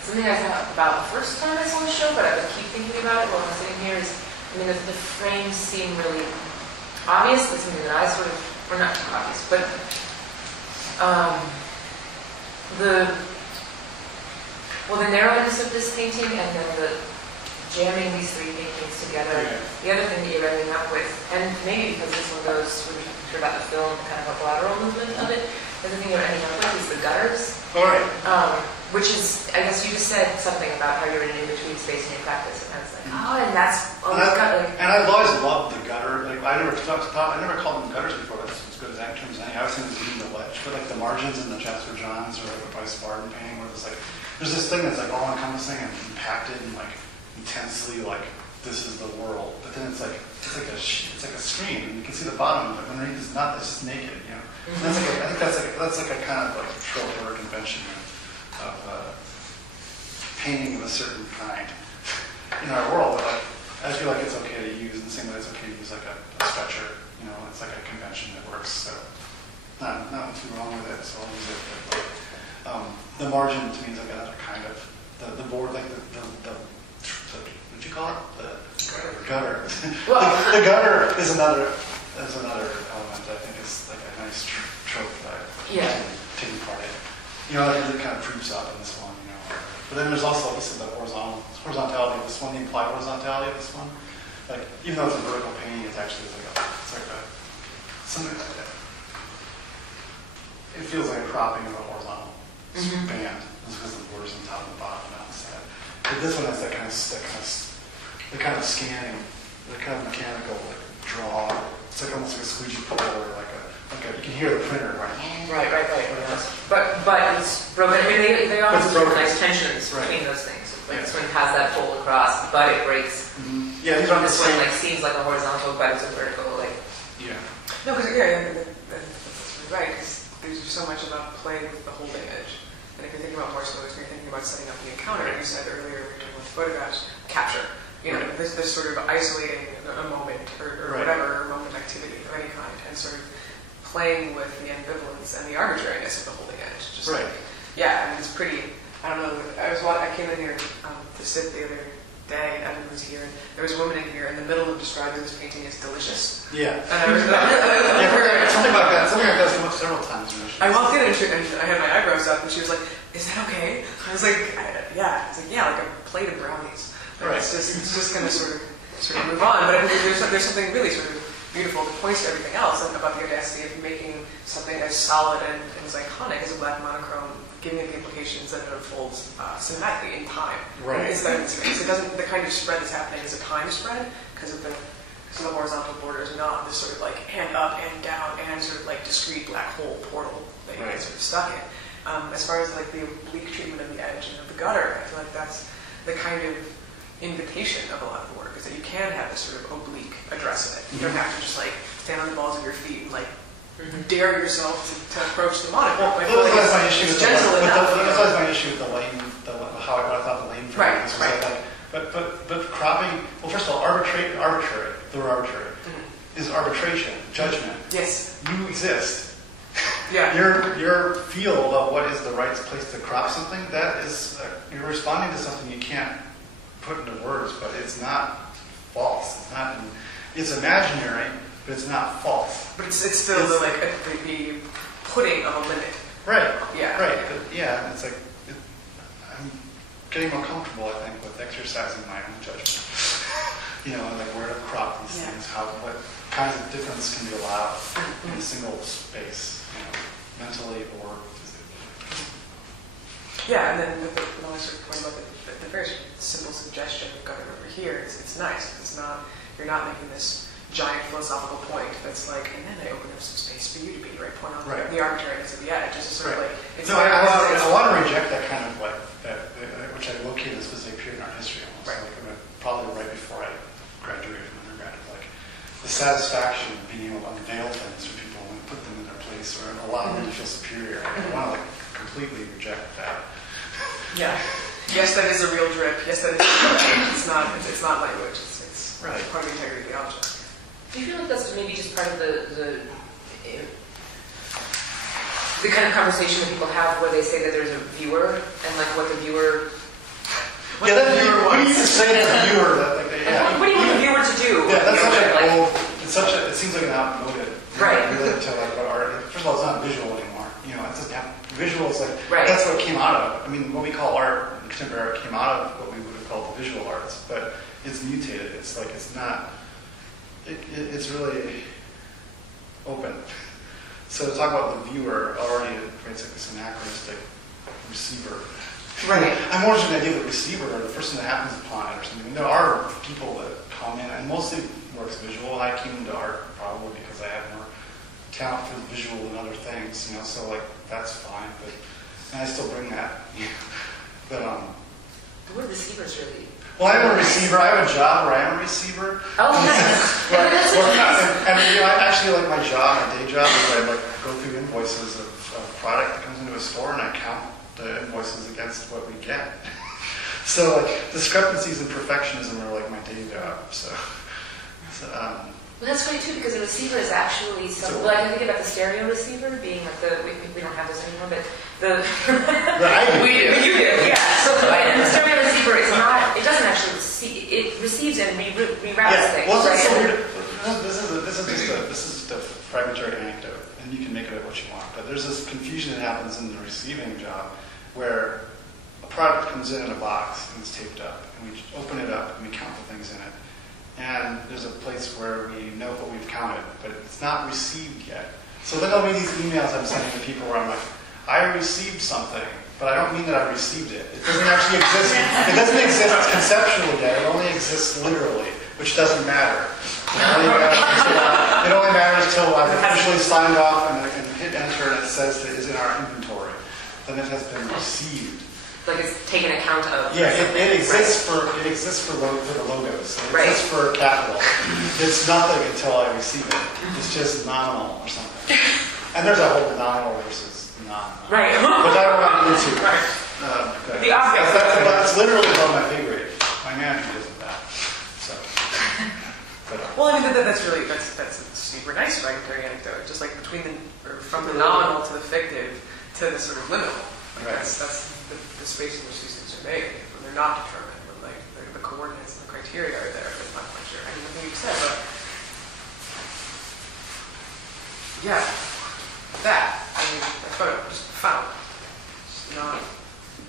Something I thought about the first time I saw the show, but I would keep thinking about it while I'm sitting here is, I mean, the frames seem really obvious, but something that I sort of, or not too obvious, but the narrowness of this painting and then the jamming these three paintings together. Yeah. The other thing that you're ending up with, and maybe because this one goes, when you hear about the film, kind of a lateral movement of it, the other thing you're ending up with is the gutters. All right. Which is, I guess you just said something about how you're in an in-between space in your practice, and I was like, oh, and that's, And I've always loved the gutter. Like I never called them gutters before. That's as good as that terms any. I was thinking of the ledge, but like the margins in the Jasper Johns or like the Bryce Barton painting, where it's like there's this thing that's like all encompassing and compacted and like intensely like this is the world. But then it's like a screen, and you can see the bottom of it. Underneath is not. It's just naked, you know. And that's like I think that's like a kind of like trope or a convention of painting of a certain kind in our world. But like I feel like it's okay to use in the same way it's okay to use like a stretcher. You know, it's like a convention that works. So not too wrong with it. So I'll use it. But, the margin to me is like another kind of the board, like the what'd you call it? The gutter. Well, the gutter is another element that I think is like a nice trope that I'm taking part in. You know, it kind of proves up in this one. You know, but then there's also, like I said, the horizontality of this one, the implied horizontality of this one. Like even though it's a vertical painting, it's actually something like that. It feels like a cropping of a horizontal band, just because the borders on top and the bottom and on the side. But this one has that kind of scanning, the kind of mechanical like draw. It's like almost like a squeegee pull or like a you can hear the printer, right? Right. But it's broken. I mean, they all have nice tensions between those things. Like this one has that fold across, but it breaks. Mm-hmm. Yeah, these are this one like seems like a horizontal, but it's a vertical. Like No, because that's right. Because there's so much about playing with the holding edge. And if you're thinking about Morse codes, when you're thinking about setting up the encounter, you said earlier we were talking about photographs, capture. You know, this sort of isolating a moment or whatever, or moment activity of any kind, and sort of playing with the ambivalence and the arbitrariness of the holding edge. Just like, I mean, it's pretty. I don't know. I came in here to sit the other day. Evan was here, and there was a woman in here in the middle of describing this painting as delicious. Yeah. And I was something like that. Something like that's come up several times. I walked in and I had my eyebrows up, and she was like, "Is that okay?" I was like, "Yeah." I was like, "Yeah, like a plate of brownies." Like, it's just going to sort of move on. But I think there's something really sort of beautiful that points to everything else about the audacity of making something as solid and as iconic as a black monochrome, giving it the implications that it unfolds cinematically in time. Right. Is that it doesn't, the kind of spread that's happening is a time spread because of the horizontal border is not this sort of like and up and down and sort of like discrete black hole portal that you get sort of stuck in. As far as like the oblique treatment of the edge and of the gutter, I feel like that's the kind of invitation of a lot of the work, is that you can have this sort of oblique address in it. You don't have to just like stand on the balls of your feet and like dare yourself to approach the monitor. Well, that's always my issue with that's always my issue with the lane, what I thought the lane frame was. Like, but cropping. Well, first of all, arbitrary. The word arbitrary is arbitration, judgment. Yes. You exist. Yeah. Your field of what is the right place to crop something, that is you're responding to something you can't put into words, but it's not false. It's imaginary, but it's not false. But it's still the putting of a limit. Right. Yeah. Right. Yeah. It's like I'm getting more comfortable, I think, with exercising my own judgment. You know, like where to crop these things, what kinds of difference can be allowed in a single space, you know, mentally or physically. Yeah, and then the only sort of point about the very simple suggestion of going over here is it's nice. It's not, you're not making this giant philosophical point that's like, and then I open up some space for you to be, right? Point out the arbitrariness of the edge. It's just sort of like, it's I want to reject that kind of like, which I locate as specific period in art history almost. Right. Like, probably right before I graduated from undergrad. Like, the satisfaction of being able to unveil things for people and put them in their place or allow them to feel superior. I want to like completely reject that. Yeah. Yes, that is a real drip. Yes, that is a real drip. It's not language. It's part of the integrity of the object. Do you feel like that's maybe just part of the the kind of conversation that people have where they say that there's a viewer and like what the viewer. Yeah, that viewer. What do you say to the viewer? That, like, What do you want the viewer to do? Yeah, that's such an like, old. It's such a. It seems like an outmoded. Right. Related to like what art. First of all, it's not visual anymore. You know, it's just visual is like right. That's what it came out of. I mean, what we call art, contemporary art, came out of what we would have called the visual arts, but it's mutated. It's like it's not. It's really open. So to talk about the viewer already creates like this anachronistic receiver. Right. I'm more interested in the idea of the receiver or the person that happens upon it or something. There are people that come in, and mostly works visual. I came into art probably because I had more talent for the visual than other things, you know. So like that's fine, but and I still bring that. But the word receiver is really. Well, I'm a receiver. I have a job where I am a receiver. Oh, nice. And you know, I actually like my job, my day job, is I like go through invoices of product that comes into a store, and I count the invoices against what we get. So like discrepancies and perfectionism are like my day job. So well, that's funny too, because a receiver is actually some. Well, I can think about the stereo receiver being like the. We don't have this anymore, but the. we do. You do, yeah. So the stereo receiver is not. It doesn't actually receive. It receives and reroutes things. Well, right? so weird. This is just a fragmentary anecdote, and you can make of it what you want. But there's this confusion that happens in the receiving job, where a product comes in a box and it's taped up, and we open it up and we count the things in it. And there's a place where we know what we've counted, but it's not received yet. So then there'll be these emails I'm sending to people where I'm like, I received something, but I don't mean that I received it. It doesn't actually exist. It doesn't exist conceptually yet. It only exists literally, which doesn't matter. It only matters till I've officially signed off and hit enter and it says that it's in our inventory. Then it has been received. Like it's taken account of. Yeah, it exists for the logos. It exists for capital. It's nothing until I receive it. It's just nominal or something. And there's a whole nominal versus non-nominal. Right. But I don't want to get into. Right. The obvious. That's literally above my pay grade. My manager isn't that. So. Well, I mean that's a super nice fragmentary anecdote. Just like from the nominal to the fictive to the sort of liminal. Like that's the space in which these things are made, when they're not determined, when like the coordinates and the criteria are there, but I'm not quite sure. I mean, nothing you've said, but yeah, that. I mean, that's what just found. It's not.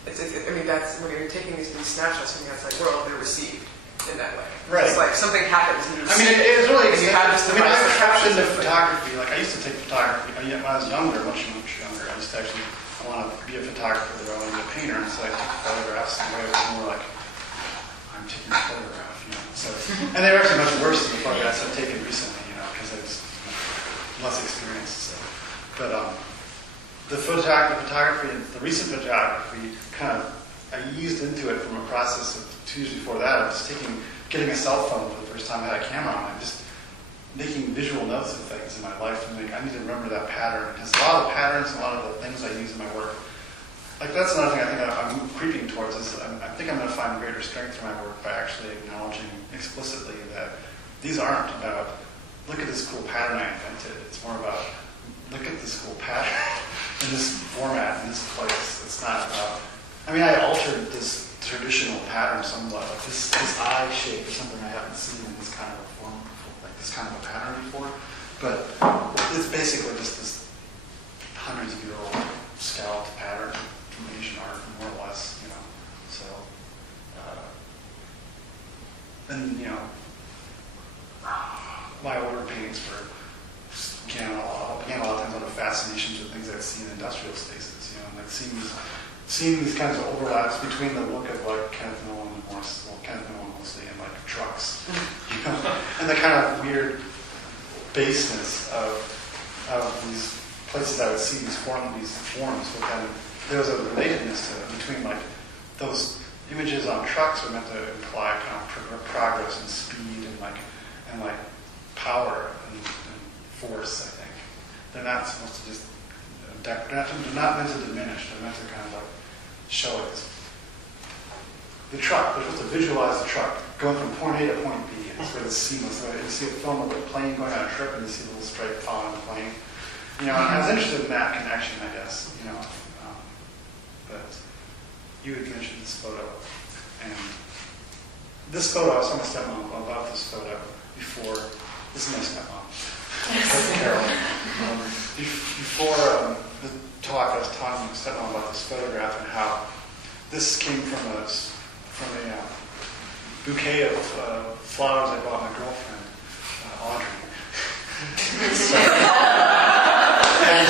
I mean, that's when you're taking these snapshots from the outside world, they're received in that way. Right. It's like something happens. And I mean, it's really. You have this I was trapped into photography. photography. Like I used to take photography. When I was younger, much younger, I used to actually. I want to be a photographer, but I want to be a painter, and so I took photographs, and it was more like, I'm taking a photograph, you know. So, and they were actually much worse than the photographs I've taken recently, you know, because I was less experienced. So. But the photography, the recent photography, I eased into it from a process of 2 years before that. I was getting a cell phone for the first time. I had a camera on it, just making visual notes of things in my life, and I need to remember that pattern. Because a lot of the patterns, a lot of the things I use in my work, like that's another thing I think I'm creeping towards. Is I think I'm going to find greater strength in my work by actually acknowledging explicitly that these aren't about look at this cool pattern I invented. It's more about look at this cool pattern in this format, in this place. It's not about. I mean, I altered this traditional pattern somewhat, like this eye shape is something I haven't seen in this kind of a form. This kind of a pattern before, but it's basically just this hundreds-of-year-old scalloped pattern from Asian art, more or less, you know. So, and you know, my older paintings began a lot of times out of fascinations with things I'd seen in industrial spaces, you know, and like seeing these kinds of overlaps between the look of like Kenneth Nolan and Kenneth Nolan mostly, and like trucks, you know, and the kind of weird baseness of these places I would see these forms, but then there was a relatedness to it between like those images on trucks were meant to imply kind of progress and speed and like power and force. I think they're not supposed to just they're not meant to diminish. They're meant to kind of like show it. The truck, they're supposed to visualize the truck going from point A to point B, and it's where it's seamless. You see a film of a plane going on a trip, and you see a little stripe following the plane. You know, and I was interested in that connection, I guess, you know. But you had mentioned this photo, and this photo, I was telling my stepmom about this photo before. This is my stepmom. That's Carol. Before the talk, I was talking to my stepmom about this photograph and how this came from a bouquet of flowers I bought my girlfriend, Audrey. So, and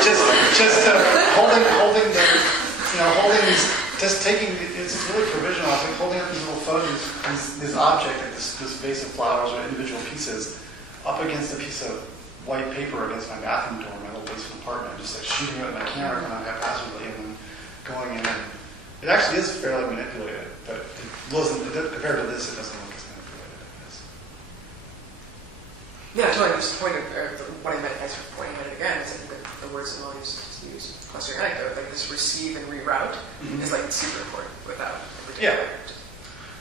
just holding the, you know, holding these, just taking, it's really provisional. I think holding up these little photos, this object, like this vase of flowers or individual pieces, up against a piece of white paper against my bathroom door in my little basement apartment, just like shooting it with my camera kind of haphazardly and then going in. It actually is fairly manipulated, but it wasn't, compared to this, it doesn't look as manipulated as. Yeah, totally. Just the point of, what I meant, thanks for pointing at it again, is I think that the words that Will used to use, plus your anecdote, like this receive and reroute is like super important without everything. Yeah.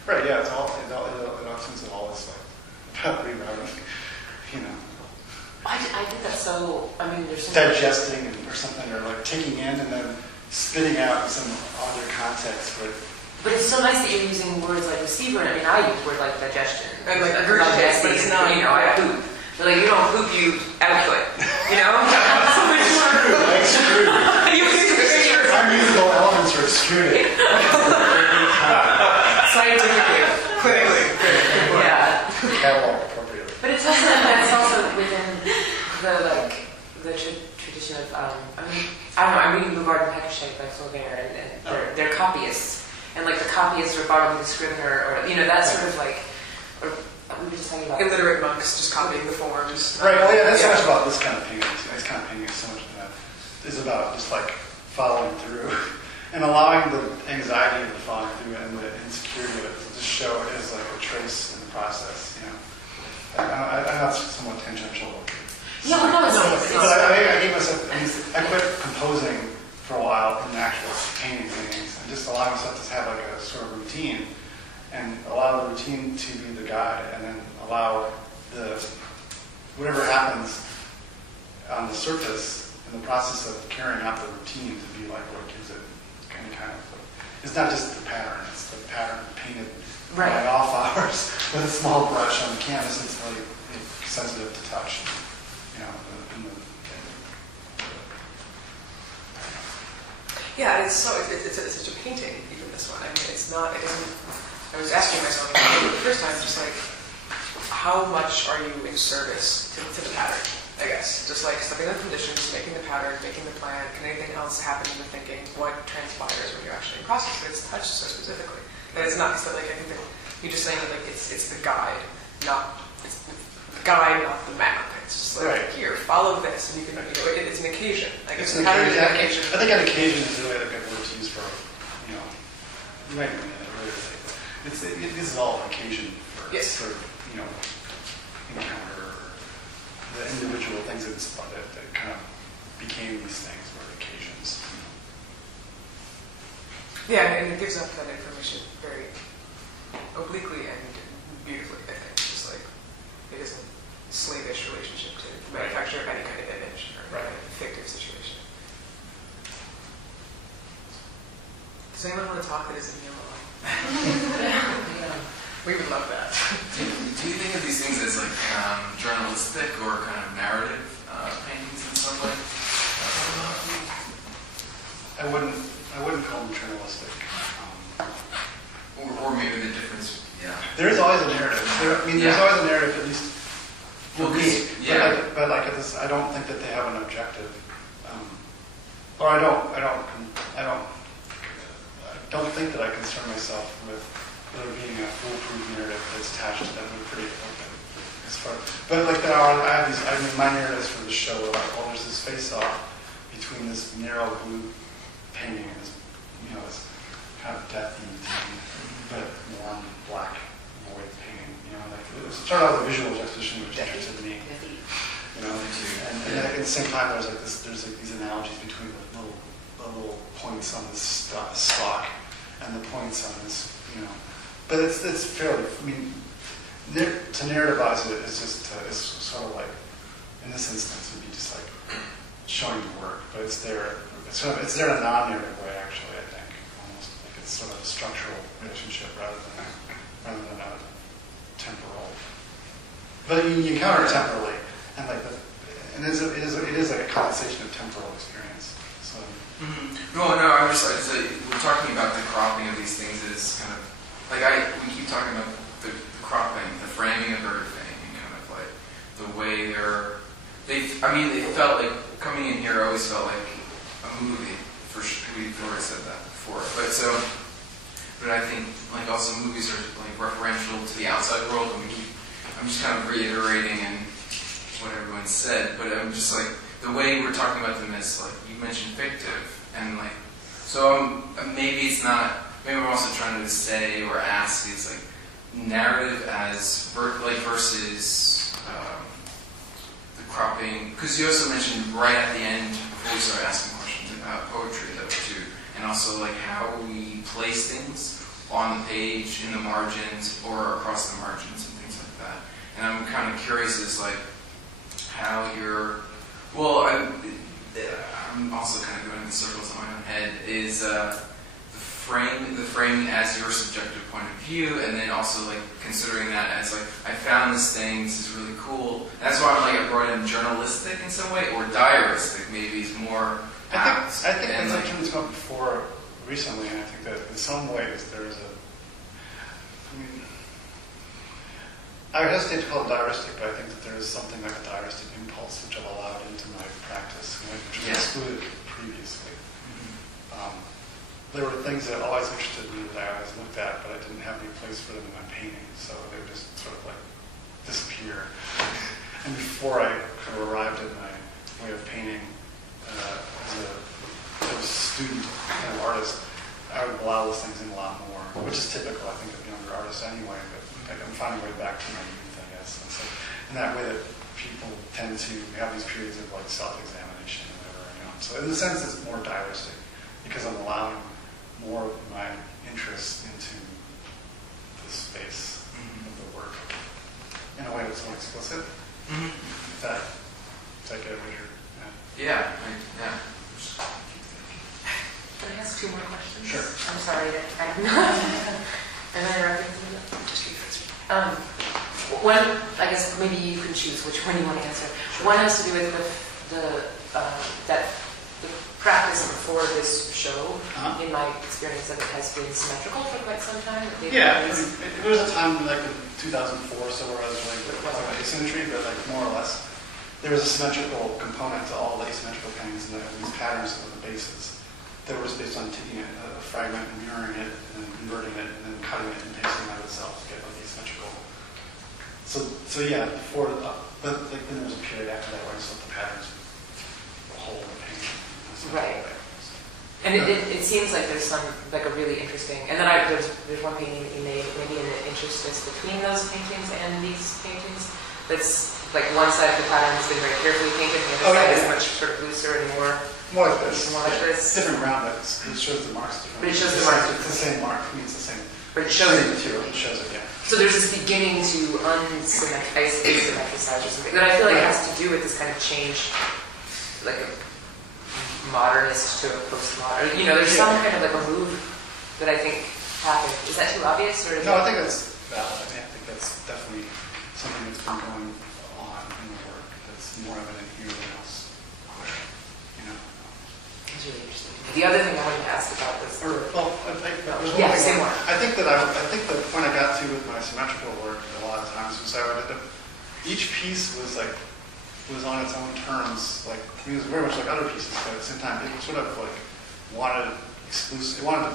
Right, yeah, it all seems all this like about rerouting, you know. I think that's so, I mean, there's so digesting or something, or like taking in and then spitting out in some other context. But it's so nice that you're using words like receiver. I mean, I use words like digestion. And like regurgitate, but it's not, you know, I poop. But like, you don't poop, you output, you know? Extrude. Unusable elements are extruded. Scientifically, clinically. Yeah. Catalog appropriately. But it's also within the tradition of, I mean, I don't know, I'm reading The Garden Peckshake by Flaubert, and they're copyists. And like the copyists are borrowing the scrivener, or, you know, that sort of like, or we were just talking about illiterate monks just copying the forms. Right, well, yeah, that's so much about this kind of painting. This kind of painting is so much of that. Is about just like following through and allowing the anxiety of the following through and the insecurity of it to just show it as like a trace in the process, you know. I know it's somewhat tangential. Yeah, well, no, it's But I gave myself, I quit composing for a while in the actual painting things and just allow myself to have like a sort of routine and allow the routine to be the guide and then allow the, whatever happens on the surface in the process of carrying out the routine to be like what gives it any kind of, it's not just the pattern, it's the pattern painted by off hours with a small brush on the canvas. It's really sensitive to touch, you know. Yeah, it's such a painting, even this one. I mean, it isn't, I was asking myself the first time, just like, how much are you in service to the pattern, I guess? Just like stepping the conditions, making the pattern, making the plan, can anything else happen in the thinking? What transpires when you're actually in process? But it's touched so specifically. That it's not, so like, I think that you're just saying that like, it's the guide, not, it's the guide, not the map. It's just like, here, follow this, and you can, you know, it's an occasion. Like, It's the an pattern is an occasion. occasion. I think an occasion is really a good word to use for, you know, you might mean it really. This is all occasion for sort of, you know, encounter the individual things that kind of became these things were occasions. Yeah, and it gives up that information very obliquely and beautifully, I think. Just like, it isn't a slavish relationship to manufacture any kind of image or any kind of fictive situation. Does anyone want to talk that isn't yellow? We would love that. Do you think of these things as like journalistic or kind of narrative paintings in some way? I wouldn't call them journalistic. Or maybe the difference, yeah. There is always a narrative. There's always a narrative, at least for me. Yeah. But like this, I don't think that they have an objective. Or I don't think that I concern myself with there being a foolproof narrative that's attached to them. We're pretty open as far. But like there are, my narratives for the show are like, well, there's this face-off between this narrow blue painting and this, you know, this kind of deathy, but warm black void painting. You know, like it started out with a visual juxtaposition, which interested me. You know, and at the same time, there's like these analogies between the little points on this stalk and the points on this, you know. But it's fairly, I mean, to narrativize it is just, it's sort of like, in this instance, would be just like showing the work, but it's there. It's there in a non-narrative way, actually. I think almost like it's sort of a structural relationship rather than a temporal. But you encounter it temporally, and like and it is like a condensation of temporal experience. So. No, I'm just we're talking about the cropping of these things as kind of like we keep talking about the cropping, the framing of everything, and kind of like the way they felt like coming in here always felt like a movie. We've already said that before, but I think like also movies are like referential to the outside world, and I'm just kind of reiterating and what everyone said, but I'm just like the way we're talking about them is like you mentioned fictive, and like so maybe it's not. Maybe I'm also trying to say or ask is like narrative as versus the cropping, because you also mentioned right at the end before we started asking questions about poetry though too, and also like how we place things on the page, in the margins, or across the margins and things like that. And I'm kind of curious as like how you're, well, I'm also kind of going in circles in my own head, is the framing as your subjective point of view, and then also like considering that as like, I found this thing, this is really cool. And that's why I brought in journalistic in some way, or diaristic maybe is more apt. I think that's something that's come up before recently, and I think that in some ways there's I would hesitate to call it diaristic, but I think that there is something like a diaristic impulse which I've allowed into my practice, which was excluded previously. There were things that always interested me that I always looked at, but I didn't have any place for them in my painting, so they would just sort of like disappear. And before I kind of arrived at my way of painting as a student and an artist, I would allow those things in a lot more, which is typical, I think, of younger artists anyway, but I'm finding a way back to my youth, I guess. And so in that way that people tend to have these periods of like self-examination or whatever, So in a sense it's more diaristic because I'm allowing more of my interest into the space of the work in a way that's more explicit. If that get what you're Yeah. Can I ask two more questions? Sure. I'm sorry. Am I interrupting? One, I guess maybe you can choose which one you want to answer. One has to do with the practice before this show. In my experience of it has been symmetrical for quite some time. Yeah, there was a time like in 2004 or so where I was really talking about asymmetry, but like more or less there was a symmetrical component to all the asymmetrical paintings and these patterns of the bases that was based on taking a fragment and mirroring it and then converting it and then cutting it and pasting it out itself to get like asymmetrical. So yeah, before, but like then there was a period after that where I saw the patterns hold the painting. Right. And it seems like there's some, like a really interesting, and then there's one painting that you made, maybe in the interstice between those paintings and these paintings, that's like one side of the pattern has been very carefully painted, and the other side is much sort of looser and more like this. More like this. Different ground, but it shows the marks differently. But it shows the marks. It's the same mark, I mean it's the same. But it shows it. Material, it shows it, yeah. So there's this beginning to asymmetricize or something that I feel like has to do with this kind of change, like a modernist to a postmodern. There's some kind of like a move that I think happened. Is that too obvious? Or No, I think that's valid. I think that's definitely something that's been going on in the work that's more evident here than else. It's really interesting. The other thing I wanted to ask about this. Say more. I think the point I got to with my symmetrical work a lot of times was each piece was on its own terms. Like it was very much like other pieces, but at the same time it sort of like wanted to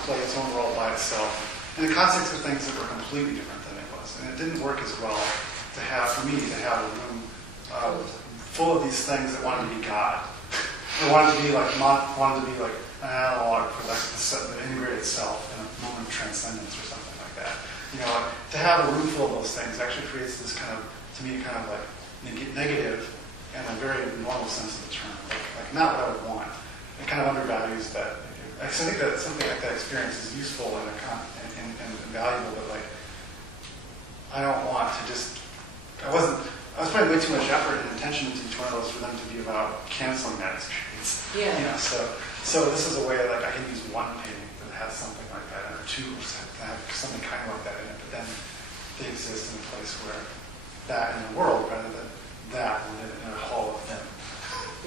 play its own role by itself in the context of things that were completely different than it was, and it didn't work as well for me to have a room full of these things that wanted to be God. It wanted to be like an analog for the integrated self in a moment of transcendence or something like that. To have a room full of those things actually creates this kind of, to me, kind of like negative in a very normal sense of the term. Like not what I would want. It kind of undervalues that. I think that something like that experience is useful and valuable, but like I don't want to just. I was putting way too much effort into intention into each one of those for them to be about canceling that experience. Yeah. You know, so this is a way like I can use one painting that has something like that, or two or something kind of like that in it, but then they exist in a place where that in the world rather than that in a hall of them.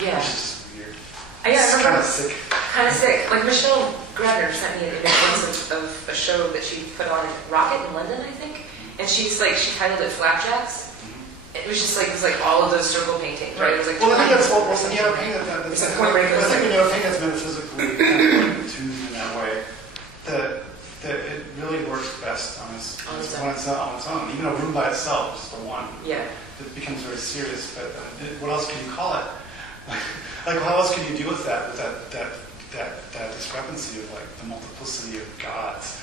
Yeah. Which is just weird. It's kind of sick. Kind of sick. Like Michelle Gregor sent me an image of a show that she put on Rocket in London, I think, and she titled it Flapjacks. It was just like all of those circle paintings, right? It was like well, I think that's what when you have a painting that's it's a point break. I think when you have a painting that's metaphysically kind of tuned in that way, that it really works best on its own. Even a room by itself, just the one. Yeah. It becomes very serious. But what else can you call it? Like how else can you deal with that discrepancy of like the multiplicity of gods?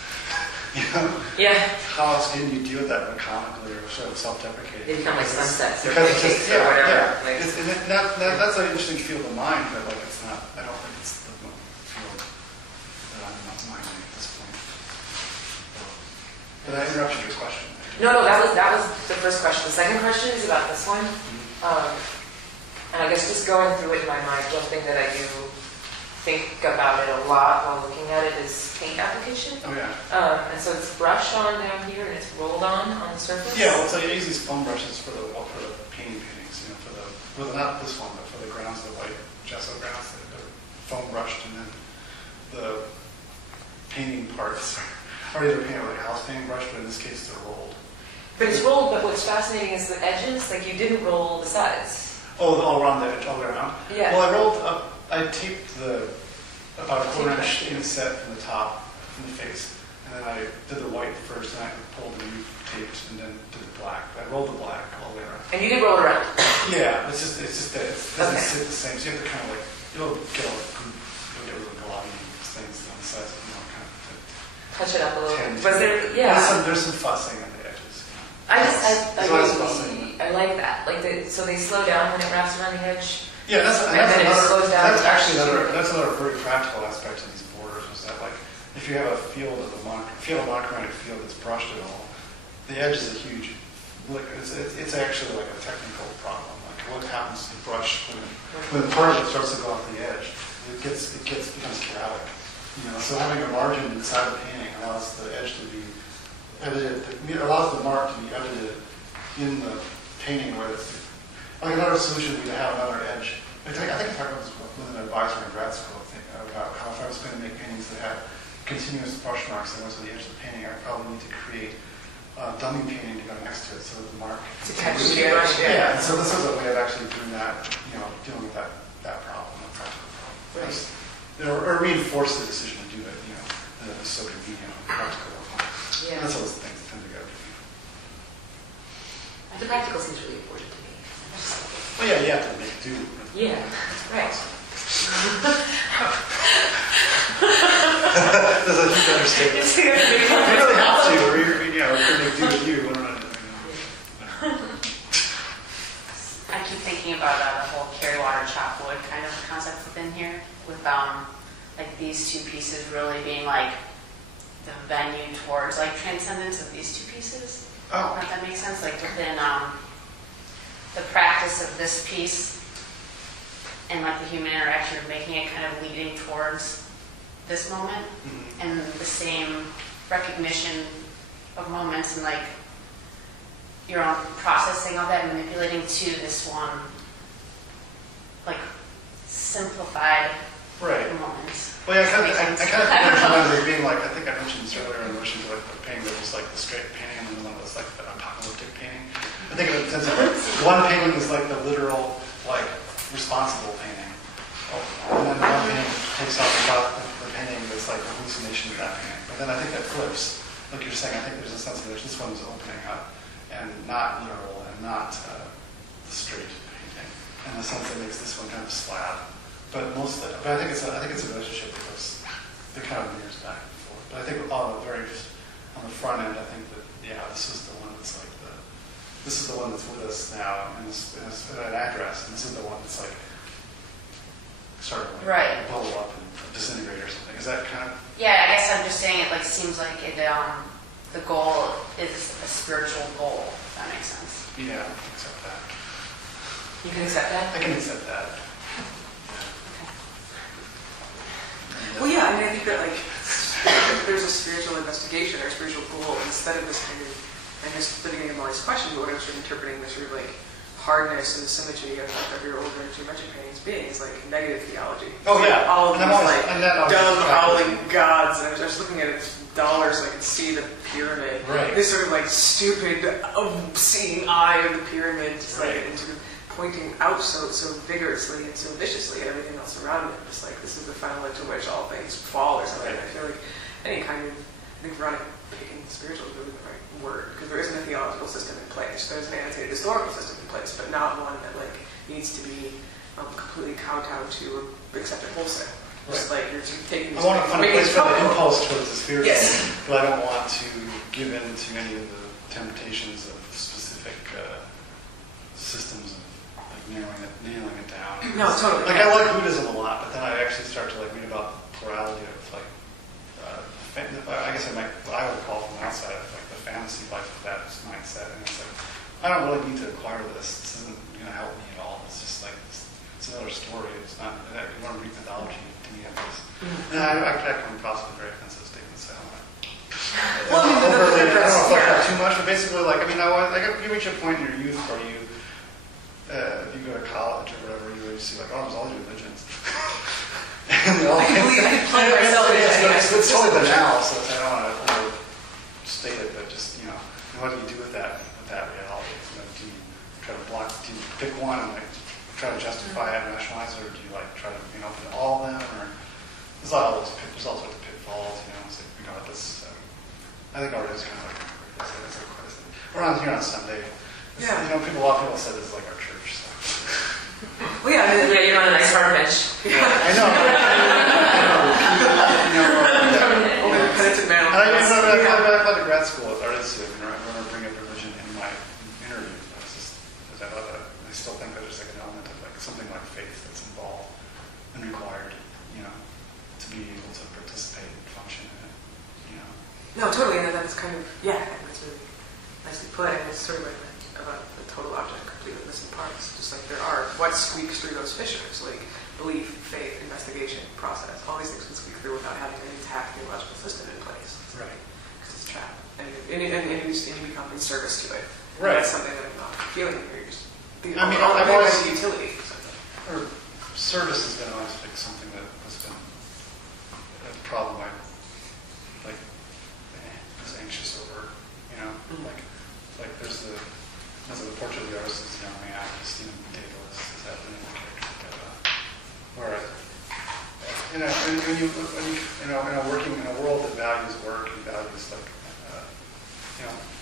You know? Yeah. How else can you deal with that comically or sort of self-deprecating? They become like sunsets or because pancakes or whatever. Yeah. Like, That's an interesting field of mind, but like it's not. I don't think it's the field that I'm not minding at this point. Did I interrupt your question? No, that was the first question. The second question is about this one. And I guess just going through it in my mind, one thing that I do think about it a lot while looking at it is paint application. Oh yeah. And so it's brushed on down here and it's rolled on the surface. Yeah, well, so you use these foam brushes for the paintings, you know, for the not this one, but for the grounds, the white gesso grounds, they're foam brushed, and then the painting parts are either painted like a house painting brush, but in this case they're rolled. But it's rolled, but what's fascinating is the edges, like you didn't roll the sides. Oh, all around the edge, all the way around? Yeah. Well, I rolled up, I taped about a quarter inch inset from the top, from the face, and then I did the white first, and I pulled and taped, and then did the black. I rolled the black all the way around. And you did roll it around? Yeah, it's just that it doesn't Okay. sit the same, so you have to kind of like, you'll get really globby things on the sides, you know, kind of Touch it up a little tend bit. Was there, to- yeah. There's some fussing on the edges. I like that. Like so they slow down when it wraps around the edge. Yeah, that's then it slows down. that's another very practical aspect of these borders, is that like if you have a field of a monochromatic field that's brushed at all, the edge is a huge. It's actually like a technical problem. Like what happens to the brush when part of it starts to go off the edge, it becomes chaotic. You know, so having a margin inside the painting allows the edge to be edited. It allows the mark to be edited in the painting where it's like another solution would be to have another edge. I think I talked about this with an advisor in grad school. I think about how if I was going to make paintings that had continuous brush marks that was on the edge of the painting, I probably need to create a dummy painting to go next to it so that the mark To catch the brush. yeah. And so this is a way of actually doing that. You know, dealing with that problem, a practical problem. Right. Or reinforce the decision to do it. You know, that it's so convenient and practical. Yeah. That's how those things tend to go. The practical seems really important to me. Well, yeah, you have to make do. Yeah, right. That's a huge understatement. You really have to, or you're going to do with you. I keep thinking about the whole carry water, chop wood kind of concept within here, with like these two pieces really being like the venue towards like transcendence of these two pieces. Oh. If that makes sense, like within the practice of this piece and like the human interaction of making it kind of leading towards this moment, and the same recognition of moments and like your own processing of that, manipulating to this one like simplified moments. Well, yeah, I kind of think of it being like, I think I mentioned this earlier in relation to like the painting that was like the straight painting and then the one that was like the apocalyptic painting. I think of it in terms of like, one painting is like the literal, like, responsible painting. And then the one painting takes off about the painting that's like a hallucination of that painting. But then I think that flips. Like you're saying, I think there's a sense in which this one is opening up and not literal and not the straight painting. And the sense that makes this one kind of slab. But I think it's a relationship because they're kind of mirrors back and forth. But I think on the front end, I think that this is the one that's like this is the one that's with us now in an address, and this is the one that's like starting to like bubble up and disintegrate or something. Is that kind of? Yeah, I guess I'm just saying it like seems like it. The goal is a spiritual goal. If that makes sense. Yeah, except that. You can accept that? I can accept that. Well, yeah, I mean, I think that, like, if there's a spiritual investigation or a spiritual goal, instead of this kind of, and just the beginning of all these questions, but what I'm sort of interpreting this sort of, like, hardness and the symmetry of your older geometric paintings being is, like, negative theology. Oh, yeah. All of And these, always, like, and that always dumb, attracted howling gods, and I was just looking at its dollars so I could see the pyramid. Right. This sort of, like, stupid, seeing eye of the pyramid, just, like, Right. and sort of pointing out so vigorously and so viciously at everything else around it. Just like, this is the final to which all things fall or something. Right. I feel like any kind of, I think Veronica picking spiritual is really the right word, because there isn't a theological system in place. There's an annotated historical system in place, but not one that, like, needs to be completely kowtowed to or accepted wholesale. Just like you're taking I want to find a place for the impulse towards the spirit, yes. but I don't want to give in to any of the temptations of specific systems of like nailing it down. No, totally. Like I like Buddhism a lot, but then I actually start to like read about plurality of like, I guess I would call from the outside like the fantasy life of that mindset, and it's like I don't really need to acquire this. This isn't going to help me at all. It's just like it's another story. It's not. You want to read mythology to me, I guess. And I come across with very offensive statements. So I don't know if I talk too much, but basically, like I mean, you reach a point in your youth where you go to college or whatever, you see like, oh, there's all these religions. And they all it's totally banal, so I don't want to overstate it, but just what do you do with that reality? Do you try to do you pick one and like try to justify it and rationalize it, or do you like try to open to all of them? Or there's all sorts of pitfalls, It's like this. I think art is kind of like we're on here on Sunday. Yeah. A lot of people said this is like our church. So. Well, yeah, You're on a nice hard bench. Yeah, I know. Penitent man. And I applied to grad school at Art Institute, and I remember bringing up religion in my interview. I thought that I still think that there's like an element of like something like faith that's involved and required, to be able to participate and function in it. No, totally, and that's kind of that's really nicely put, and it's sort of like about the total object completely missing parts. Just like there are what squeaks through those fissures, like belief, faith, investigation, process. All these things can squeak through without having an intact theological system in place. Right. Because it's trapped, and you become in service to it. Right. And that's something that I'm not feeling here. You're just I've always the utility. or service has been always like something that has been a problem. I was anxious over, like there's the portrait of the artist is young man, Christina Davis is that the character, where when you working in a world that values work and values like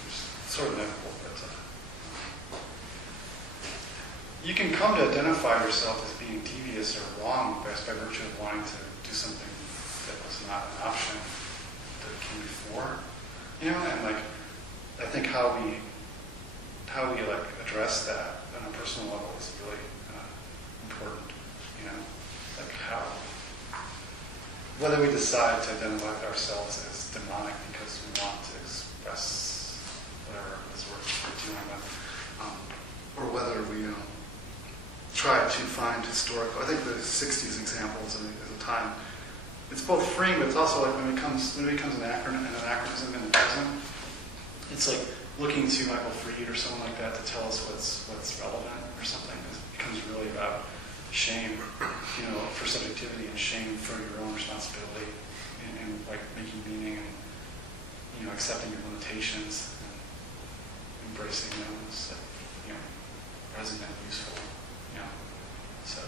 it's sort of inevitable, but you can come to identify yourself as being devious or wrong by virtue of wanting to do something that was not an option that came before, and like I think how we like address that on a personal level is really important, like how whether we decide to identify ourselves as demonic because we want to express whatever it is we're dealing with, or whether we try to find historical. I think the 60s example is a time. It's both freeing, but it's also like when it becomes an anachronism in the present. It's like looking to Michael Fried or someone like that to tell us what's relevant or something. It becomes really about shame, for subjectivity and shame for your own responsibility and like making meaning and accepting your limitations and embracing them as present and useful. So.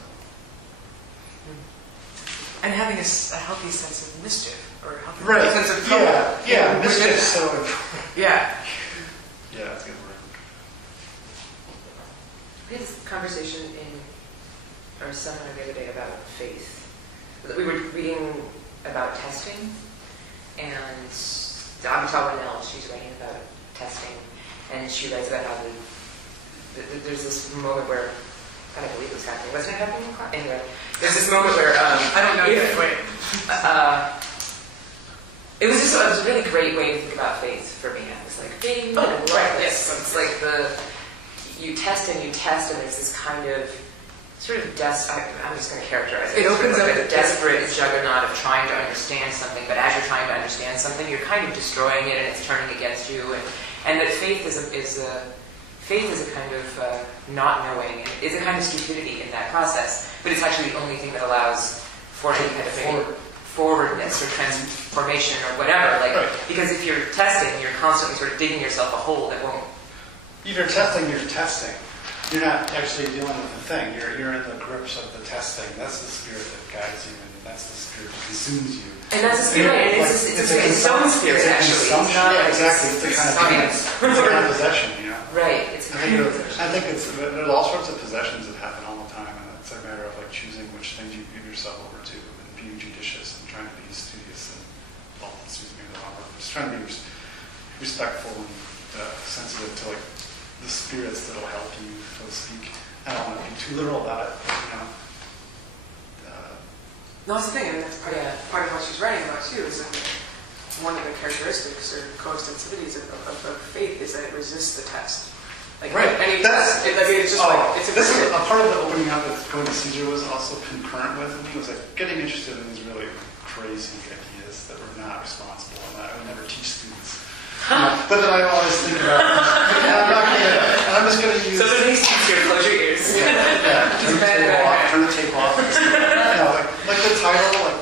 And having a healthy sense of mischief, or a healthy Right. sense of trouble. Yeah, mischief is so Yeah. Yeah, that's a good word. We had this conversation in our seminar the other day about faith. We were reading about testing, and Avital Linnell, she's writing about testing, and she writes about how there's this moment where, I don't believe it was happening. Wasn't it happening in class? Anyway, there's this moment where, I don't know yet, wait. It was just a really great way to think about faith for me. I was like, faith, yes. It's like you test and there's this kind of sort of I'm just going to characterize it. It opens sort of up like a desperate juggernaut of trying to understand something, but as you're trying to understand something, you're kind of destroying it and it's turning against you. And that faith is a kind of not knowing, and is a kind of stupidity in that process, but it's actually the only thing that allows for any kind of forwardness or transformation or whatever. Like, because if you're testing, you're constantly sort of digging yourself a hole that won't. If you're testing, you're testing. You're not actually dealing with the thing. You're in the grips of the testing. That's the spirit that guides you, and that's the spirit that consumes you. And that's the spirit. And it's its own spirit, actually. It's not exactly. It's the kind of possession, you know. Right. I think there's all sorts of possessions that happen all the time, and it's a matter of like choosing which things you give yourself over to, and being judicious and trying to be studious and, well, excuse me, the wrong word, just trying to be respectful and sensitive to like the spirits that'll help you, so to speak. I don't want to be too literal about it, but, you know. No, that's the thing. I mean, that's part of what she's writing about too. Is that one of the characteristics or co-extensivities of faith is that it resists the test. Like, right. Any test, it's just like it's this is a part of the opening up that going to Caesar was also concurrent with me. Was like getting interested in these really crazy ideas that were not responsible, and that I would never teach students. But then I always think about, I'm just going to use. So the next teacher, close your ears. Turn the tape off. Like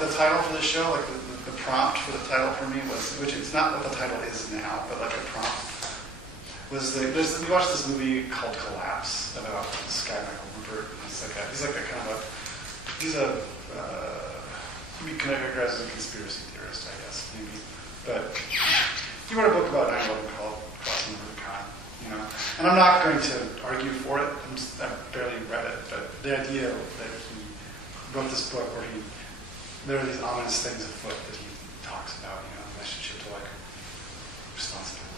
the title for the show, like the prompt for the title for me was, which it's not what the title is now, but like a prompt was we watched this movie called Collapse about this guy Michael Rupert. He's he can be categorized as a conspiracy theorist, I guess, maybe. But he wrote a book about 9/11 called Crossing the Rubicon, you know. And I'm not going to argue for it. I've barely read it, but the idea that he wrote this book where there are these ominous things afoot that he talks about, you know, in relationship to like responsibility.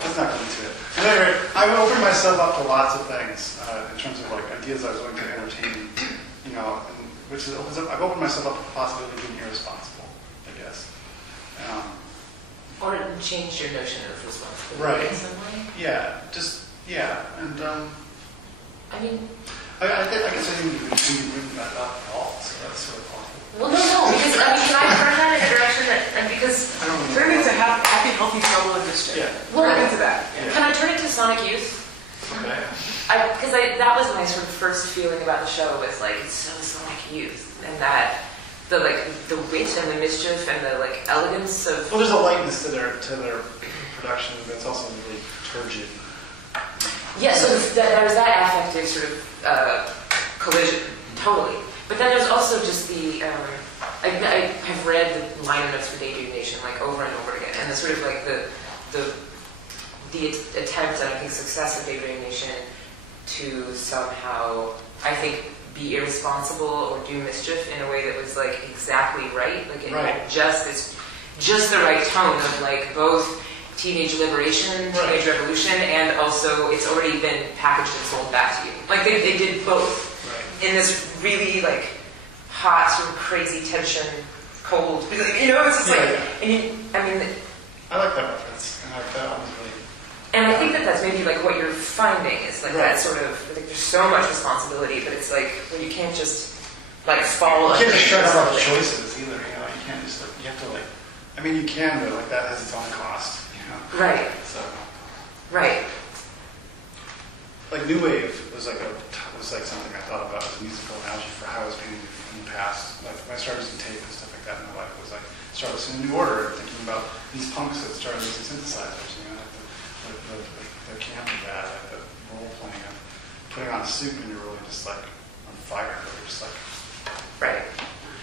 Let's not go into it. At any rate, I opened myself up to lots of things in terms of like ideas I was willing to entertain, you know, and I've opened myself up to the possibility of being irresponsible, I guess. Or change your notion of responsibility right. in some way. Yeah, and I mean, I guess I didn't even bring that up at all, so that's sort of awful. well, no, because I mean, can I turn that in a direction and because I don't know. turn it to happy, healthy trouble and mischief. Yeah. well, Turn into that. Can I turn it to Sonic Youth? Okay. Because that was my sort of first feeling about the show was like it's so Sonic Youth, and that the wit and the mischief and the like elegance of. Well, there's a lightness to their production, but it's also really turgid. Yeah, so there was that affective sort of collision, totally. But then there's also just the I have read the liner notes for Daydream Nation like over and over again, and the sort of like the attempt and I think success of Daydream Nation to somehow I think be irresponsible or do mischief in a way that was like exactly right, like it had just the right tone of like both teenage liberation, teenage revolution, and also it's already been packaged and sold back to you. Like they did both in this really like hot sort of crazy tension, cold. You know, it's just like, and I like that reference, and that one was really. And I think that's maybe like what you're finding is like that sort of like there's so much responsibility, but it's like well, you can't just like follow. You can't just shut out choices either. You know, you can't just like you have to like. I mean, you can, but like that has its own cost. You know. Right. So. Right. Like New Wave was like something I thought about as a musical analogy for how I was painting in the past. Like when I started using tape and stuff like that in my life, it was like started listening to New Order, thinking about these punks that started using synthesizers. You know, like the camp of that, like the role playing of putting on a suit when you're really just like on fire. You're just like right.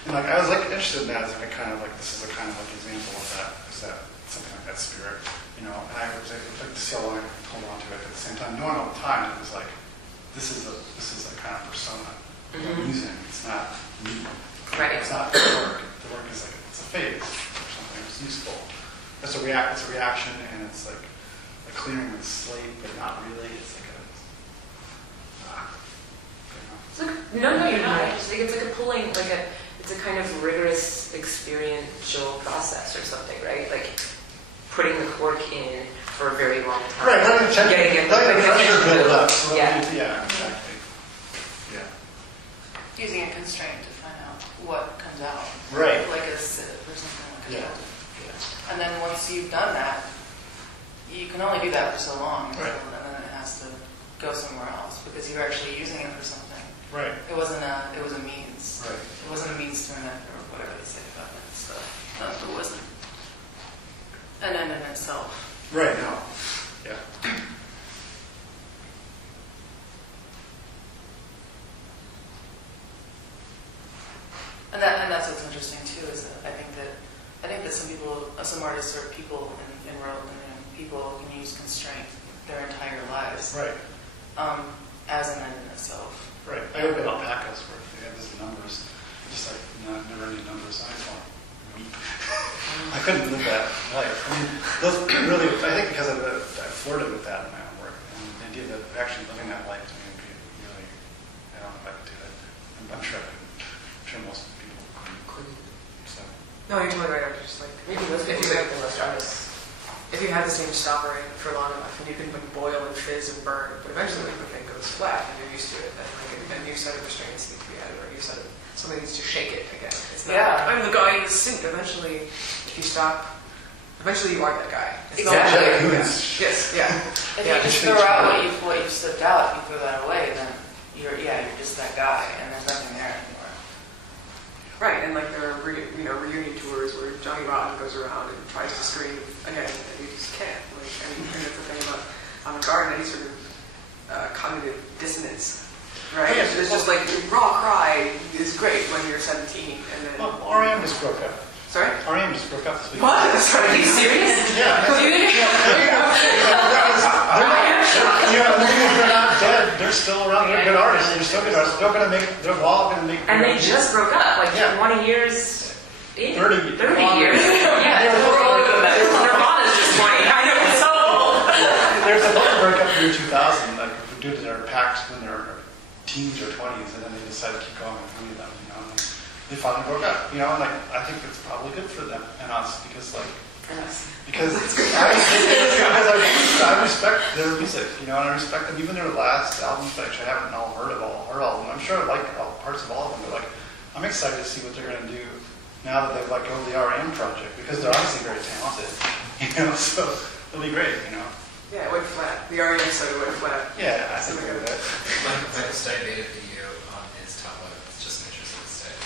And like I was like interested in that as like kind of like this is a kind of like example of that. Is that something like that spirit? You know, and I was like to see how long I could hold on to it at the same time, knowing all the time it was like this is a kind of persona I'm using. It's not me. Right. It's not the work. The work is like it's a phase or something. It's useful. It's a reaction, and it's like a clearing the slate, but not really. It's like No, you're not. I just think it's like a pulling, it's a kind of rigorous experiential process or something, right? Like putting the cork in, for a very long time. Right, let the pressure build up. So Yeah. Yeah, exactly. Yeah. Using a constraint to find out what comes out. Right. Like a sieve or something like Yeah. that. And then once you've done that, you can only do that for so long. Right. And then it has to go somewhere else because you're actually using it for something. Right. It was a means. Right. It wasn't a means to an end or whatever they say about that stuff. It wasn't an end in itself. Right, no. Yeah. And that's what's interesting too, is that I think that some artists or people in people can use constraint their entire lives. Right. As an end in itself. Right. I opened alpacas where they have these numbers, just like never ending numbers. I just want to weep. I couldn't live that life. I mean, those really, I think because I flirted with that in my own work. And the idea that actually living that life to me would be really, I don't know if I could do it. I'm sure I couldn't. I'm sure most people couldn't. So. No, you're totally right. I'm just like, Maybe most people think the most artists. if you have the same stoppering for long enough, and you can boil and fizz and burn, but eventually the thing goes flat, and you're used to it, and like a new set of restraints need to be added, or a new set of, somebody needs to shake it again. It's not Yeah. like, I'm the guy in the suit. Eventually, if you stop, eventually you are that guy. It's Exactly. not like, Yes. yes, yeah. If Yeah, you just throw out what you've slipped out, you throw that away, then you're just that guy, and there's nothing there anymore. Right, and like there are reunion tours where Johnny Rotten goes around and tries to scream again, and you just can't. Like, and that's the thing about avant-garde, any sort of cognitive dissonance, right? Yeah. It's just like raw cry is great when you're 17, and then Well, R.E.M. just broke up. sorry. R.E.M. just broke up this week. What? Sorry, are you serious? Yeah. They're not dead. They're still around. They're good artists. They're still good artists. They're all going to make. And they just broke up, like Yeah. 20 years. 30 years. Yeah, we're older than that. Nirvana's just 20. I know, it's so old. There's a bunch of breakup in the year 2000, like dudes that are packed when they're teens or 20s, and then they decide to keep going with three of them, and they finally broke up, and like I think it's probably good for them and us because I respect their music, and I respect them, even their last albums, which I haven't all heard of all of them. I'm sure I like parts of all of them, but I'm excited to see what they're going to do now that they've let go of the R.E.M. project because they're obviously very talented, so it'll be great, Yeah, it went flat. The R.E.M. said it went flat. Yeah, I think of that. Michael Stipe made a video on his Tumblr. It's just pictures of his dick.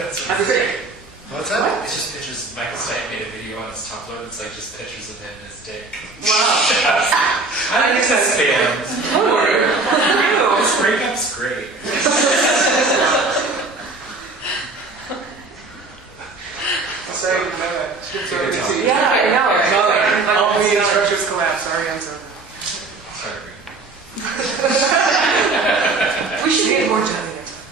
That's That's great. What's that? It's just pictures. Michael Stipe made a video on his Tumblr that's like just pictures of him and his dick. Wow. I think that's fans. This breakup's great. Sorry, I didn't know that. Sorry. Yeah, I know. All the structures collapse. R.E.M.'s over. Sorry. We should get more Johnny next time.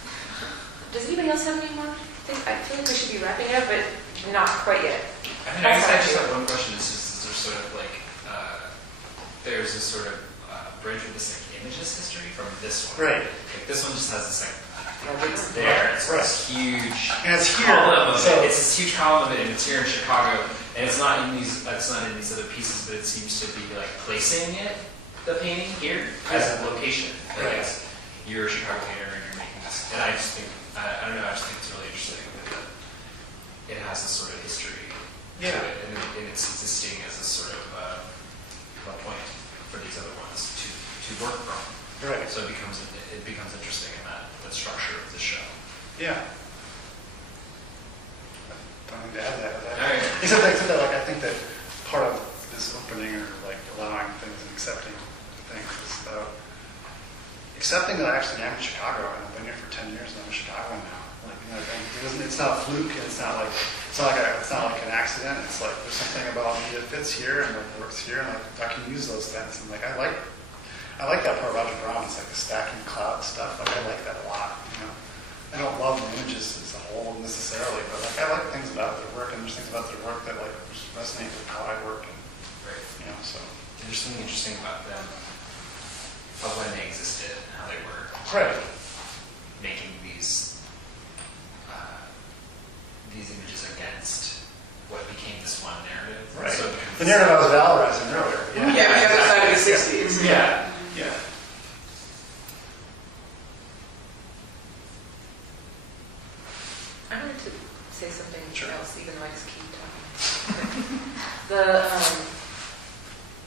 Does anybody else have any more things? I feel like we should be wrapping up, but not quite yet. I just have one question. Is there sort of like there's this sort of bridge with this like images history from this one. Right. Like, this one just has this like it's there. It's this huge And it's here. column of So it. It's this huge column of it, and it's here in Chicago. And it's not in these. It's not in these other pieces, but it seems to be like placing it, the painting here as a location. Like you're a Chicago painter, and you're making this. And I just think I don't know. I just think it's really interesting that it has this sort of history to it, and it's existing as a sort of a point for these other ones to work from. Right. So it becomes interesting in that structure of the show. Yeah. Don't need to add that. Alright. Except that, like, I think that part of this opening or like allowing things and accepting things is about accepting that I actually am in Chicago and I've been here for 10 years and I'm in Chicago now. Like, it's not a fluke. It's not like an accident. It's like there's something about me that fits here and that works here, and like I can use those things. And like I like that part of Roger Brown. It's like the stacking cloud stuff. Like I like that a lot. I don't love the images as a whole necessarily, but like I like things about their work, and there's things about their work that like resonate with how I work. And so There's something interesting about them, of when they existed and how they were making these images against what became this one narrative. Right. So the narrative I was valorizing earlier. Yeah. Yeah, the other side of the Exactly. 60s. Yeah. Yeah. I wanted to say something Sure. else, even though I just keep talking.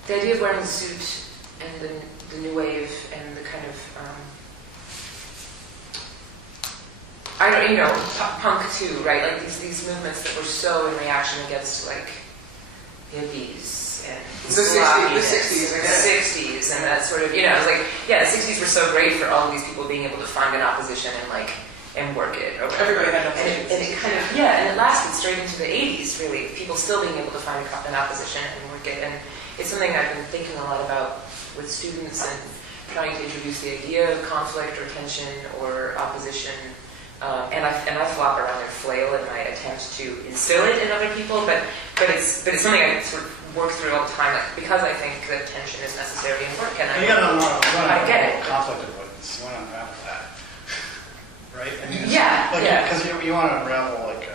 The idea of wearing the suit and the new wave and the kind of I don't, you know, punk too, right? Like these movements that were so in reaction against like hippies and The 60s, sloppiness, I the guess. 60s, and that sort of, you know, it's like, yeah, the 60s were so great for all of these people being able to find an opposition and work it. Or whatever. Everybody had And oppositions. it kind of, yeah, and it lasted straight into the 80s, really. People still being able to find an opposition and work it. And it's something I've been thinking a lot about with students and trying to introduce the idea of conflict or tension or opposition. And I flop around and flail in my attempt to instill it in other people, but it's something I sort of work through all the time, like, because I think that tension is necessary in work, and You gotta I get it. conflict avoidance. You want to unravel that, right? I mean, Yeah, yeah. Because you want to unravel like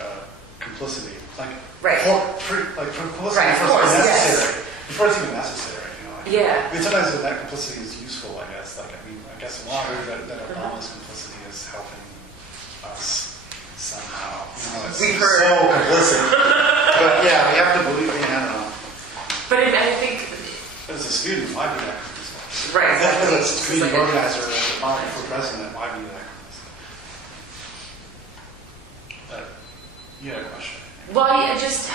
complicity, like Right. complicity Right, of before course, it's yes. necessary. Before it's even necessary, you know. Like, Yeah. I mean, sometimes that complicity is useful. I guess. Like, I guess a lot of that Obama's complicity is helping us somehow. You know, it's We've heard. so complicit. But yeah, we have to believe. I don't know. But I think, As a student, why be that complicit? right, exactly. As a community organizer, as a volunteer for president, why be that complicit? But you had a question. Well, yeah, just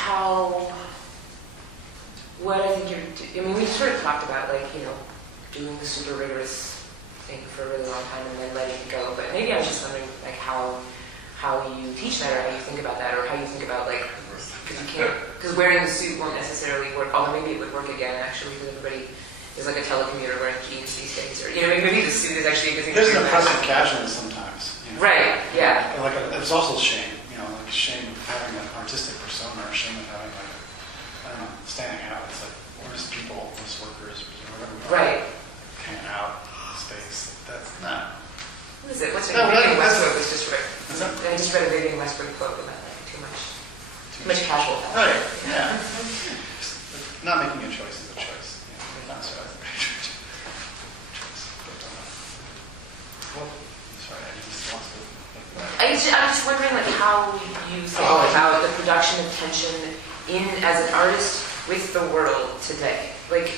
what I think I mean, we sort of talked about, like, you know, doing the super rigorous thing for a really long time and then letting it go, but maybe I was just wondering, like, how you teach that, or how you think about that, or how you think about, like, because wearing the suit won't necessarily work, although maybe it would work again, actually, because everybody is like a telecommuter wearing jeans these days, or, you know, maybe the suit is actually a good thing. There's an oppressive casualness sometimes. You know? Right, yeah. Like there's also shame, you know, like shame of having an artistic persona, or shame of having like, I don't know, standing out. It's like, where's people, where's workers, whatever we are, Right. hanging out in space. That's not. What is it? What's it? No, Vivian that's- Westwood was just right. What's that? I just read a Vivian Westwood quote about like too much casual. Right, yeah. Not making a choice is a choice. You know, not so that's a choice. Well, sorry, I just lost it. I'm just wondering, like, how you think about the production of tension as an artist with the world today. Like,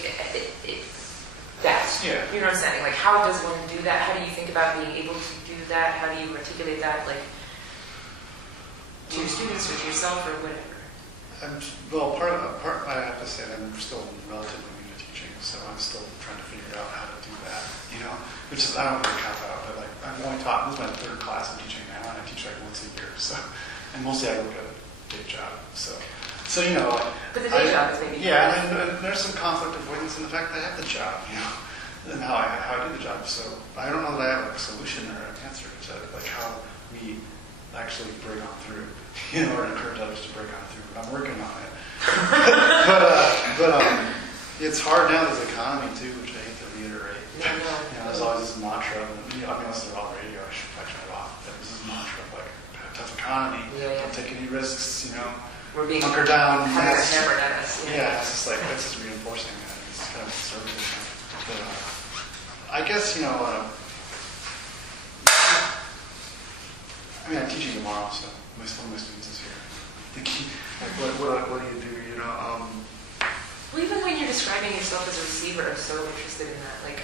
that. Yeah. You know what I'm saying? Like, how does one do that? How do you think about being able to do that? How do you articulate that, like, to your students or to yourself or whatever? Well, part I have to say that I'm still relatively new to teaching, so I'm still trying to figure out how to do that, you know, which is, I don't really cop out, but like, I've only taught, this is my third class I'm teaching now, and I teach like once a year, so, and mostly I work at a day job, so you know, like, But the day job is maybe... yeah, and there's some conflict avoidance in the fact that I have the job, you know, and how I do the job, so I don't know that I have a solution or an answer to like how we actually break on through, you know, or encourage others to break on through. I'm working on it. but it's hard now, this economy too, which I hate to reiterate. No. You know, there's always this mantra, you know, I mean, unless they're on the radio, I should turn it off. There's this mantra of like, tough economy, Yeah. don't take any risks, you know, We're being hunker down. having Yes. a hammered at us. Yeah, it's just like, that's just reinforcing that. It's kind of conservative. But I guess, you know, I mean, I'm teaching tomorrow, so one of my students is here. The key, like, what do you do, you know? Well, even when you're describing yourself as a receiver, I'm so interested in that, like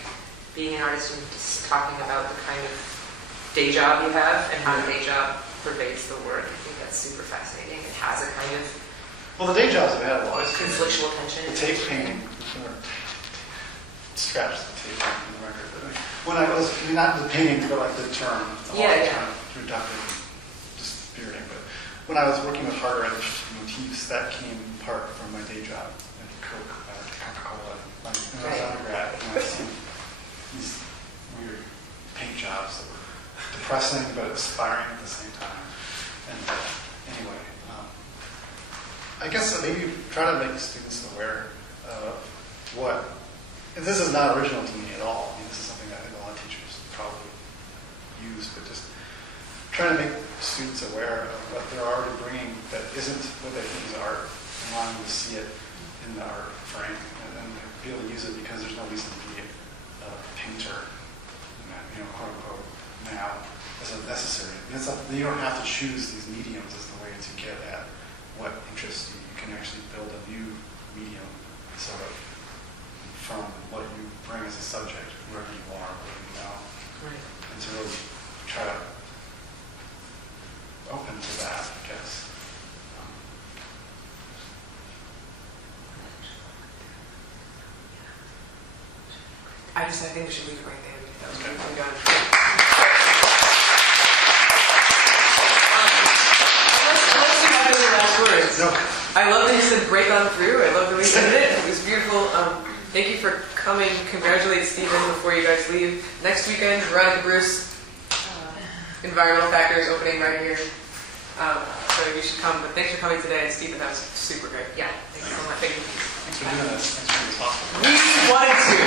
being an artist and just talking about the kind of day job you have and how the day job pervades the work. I think that's super fascinating. It has a kind of Well, the day jobs I've had a lot. conflictual tension. The tape painting, scratch the tape painting in the record. But when I was, I mean, not the painting, but like the term, the whole term, reductive, just spiriting. But when I was working with harder edge motifs, that came part from my day job at Coca-Cola. Like, when I was undergrad, and I was seeing these weird paint jobs that were depressing but inspiring at the same time. And anyway, I guess maybe try to make students aware of what, and this is not original to me at all. I mean, this is something that I think a lot of teachers probably use, but just trying to make students aware of what they're already bringing that isn't what they think is art, and wanting to see it in the art frame. And and be able to use it because there's no reason to be a painter, quote unquote, now as a necessary. And you don't have to choose these mediums as the way to get at what interests you. You can actually build a new medium sort of from what you bring as a subject, wherever you are, wherever you know. Right. And to really try to open to that, I guess. I think we should leave it right there. That was beautifully done. Unless you have any last words. No. I love that you said break on through. I love the way you did it. It was beautiful. Thank you for coming. Congratulate Stephen before you guys leave. Next weekend, Veronica Bruce, Environmental Factors opening right here. So you should come. But thanks for coming today. And Stephen, that was super great. Yeah. Thanks so much. Thank you. Thanks for doing this. Thanks for being possible. We wanted to.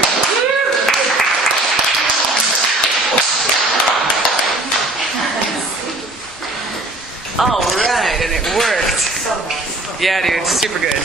All right, and it worked. So nice. Yeah, dude, super good.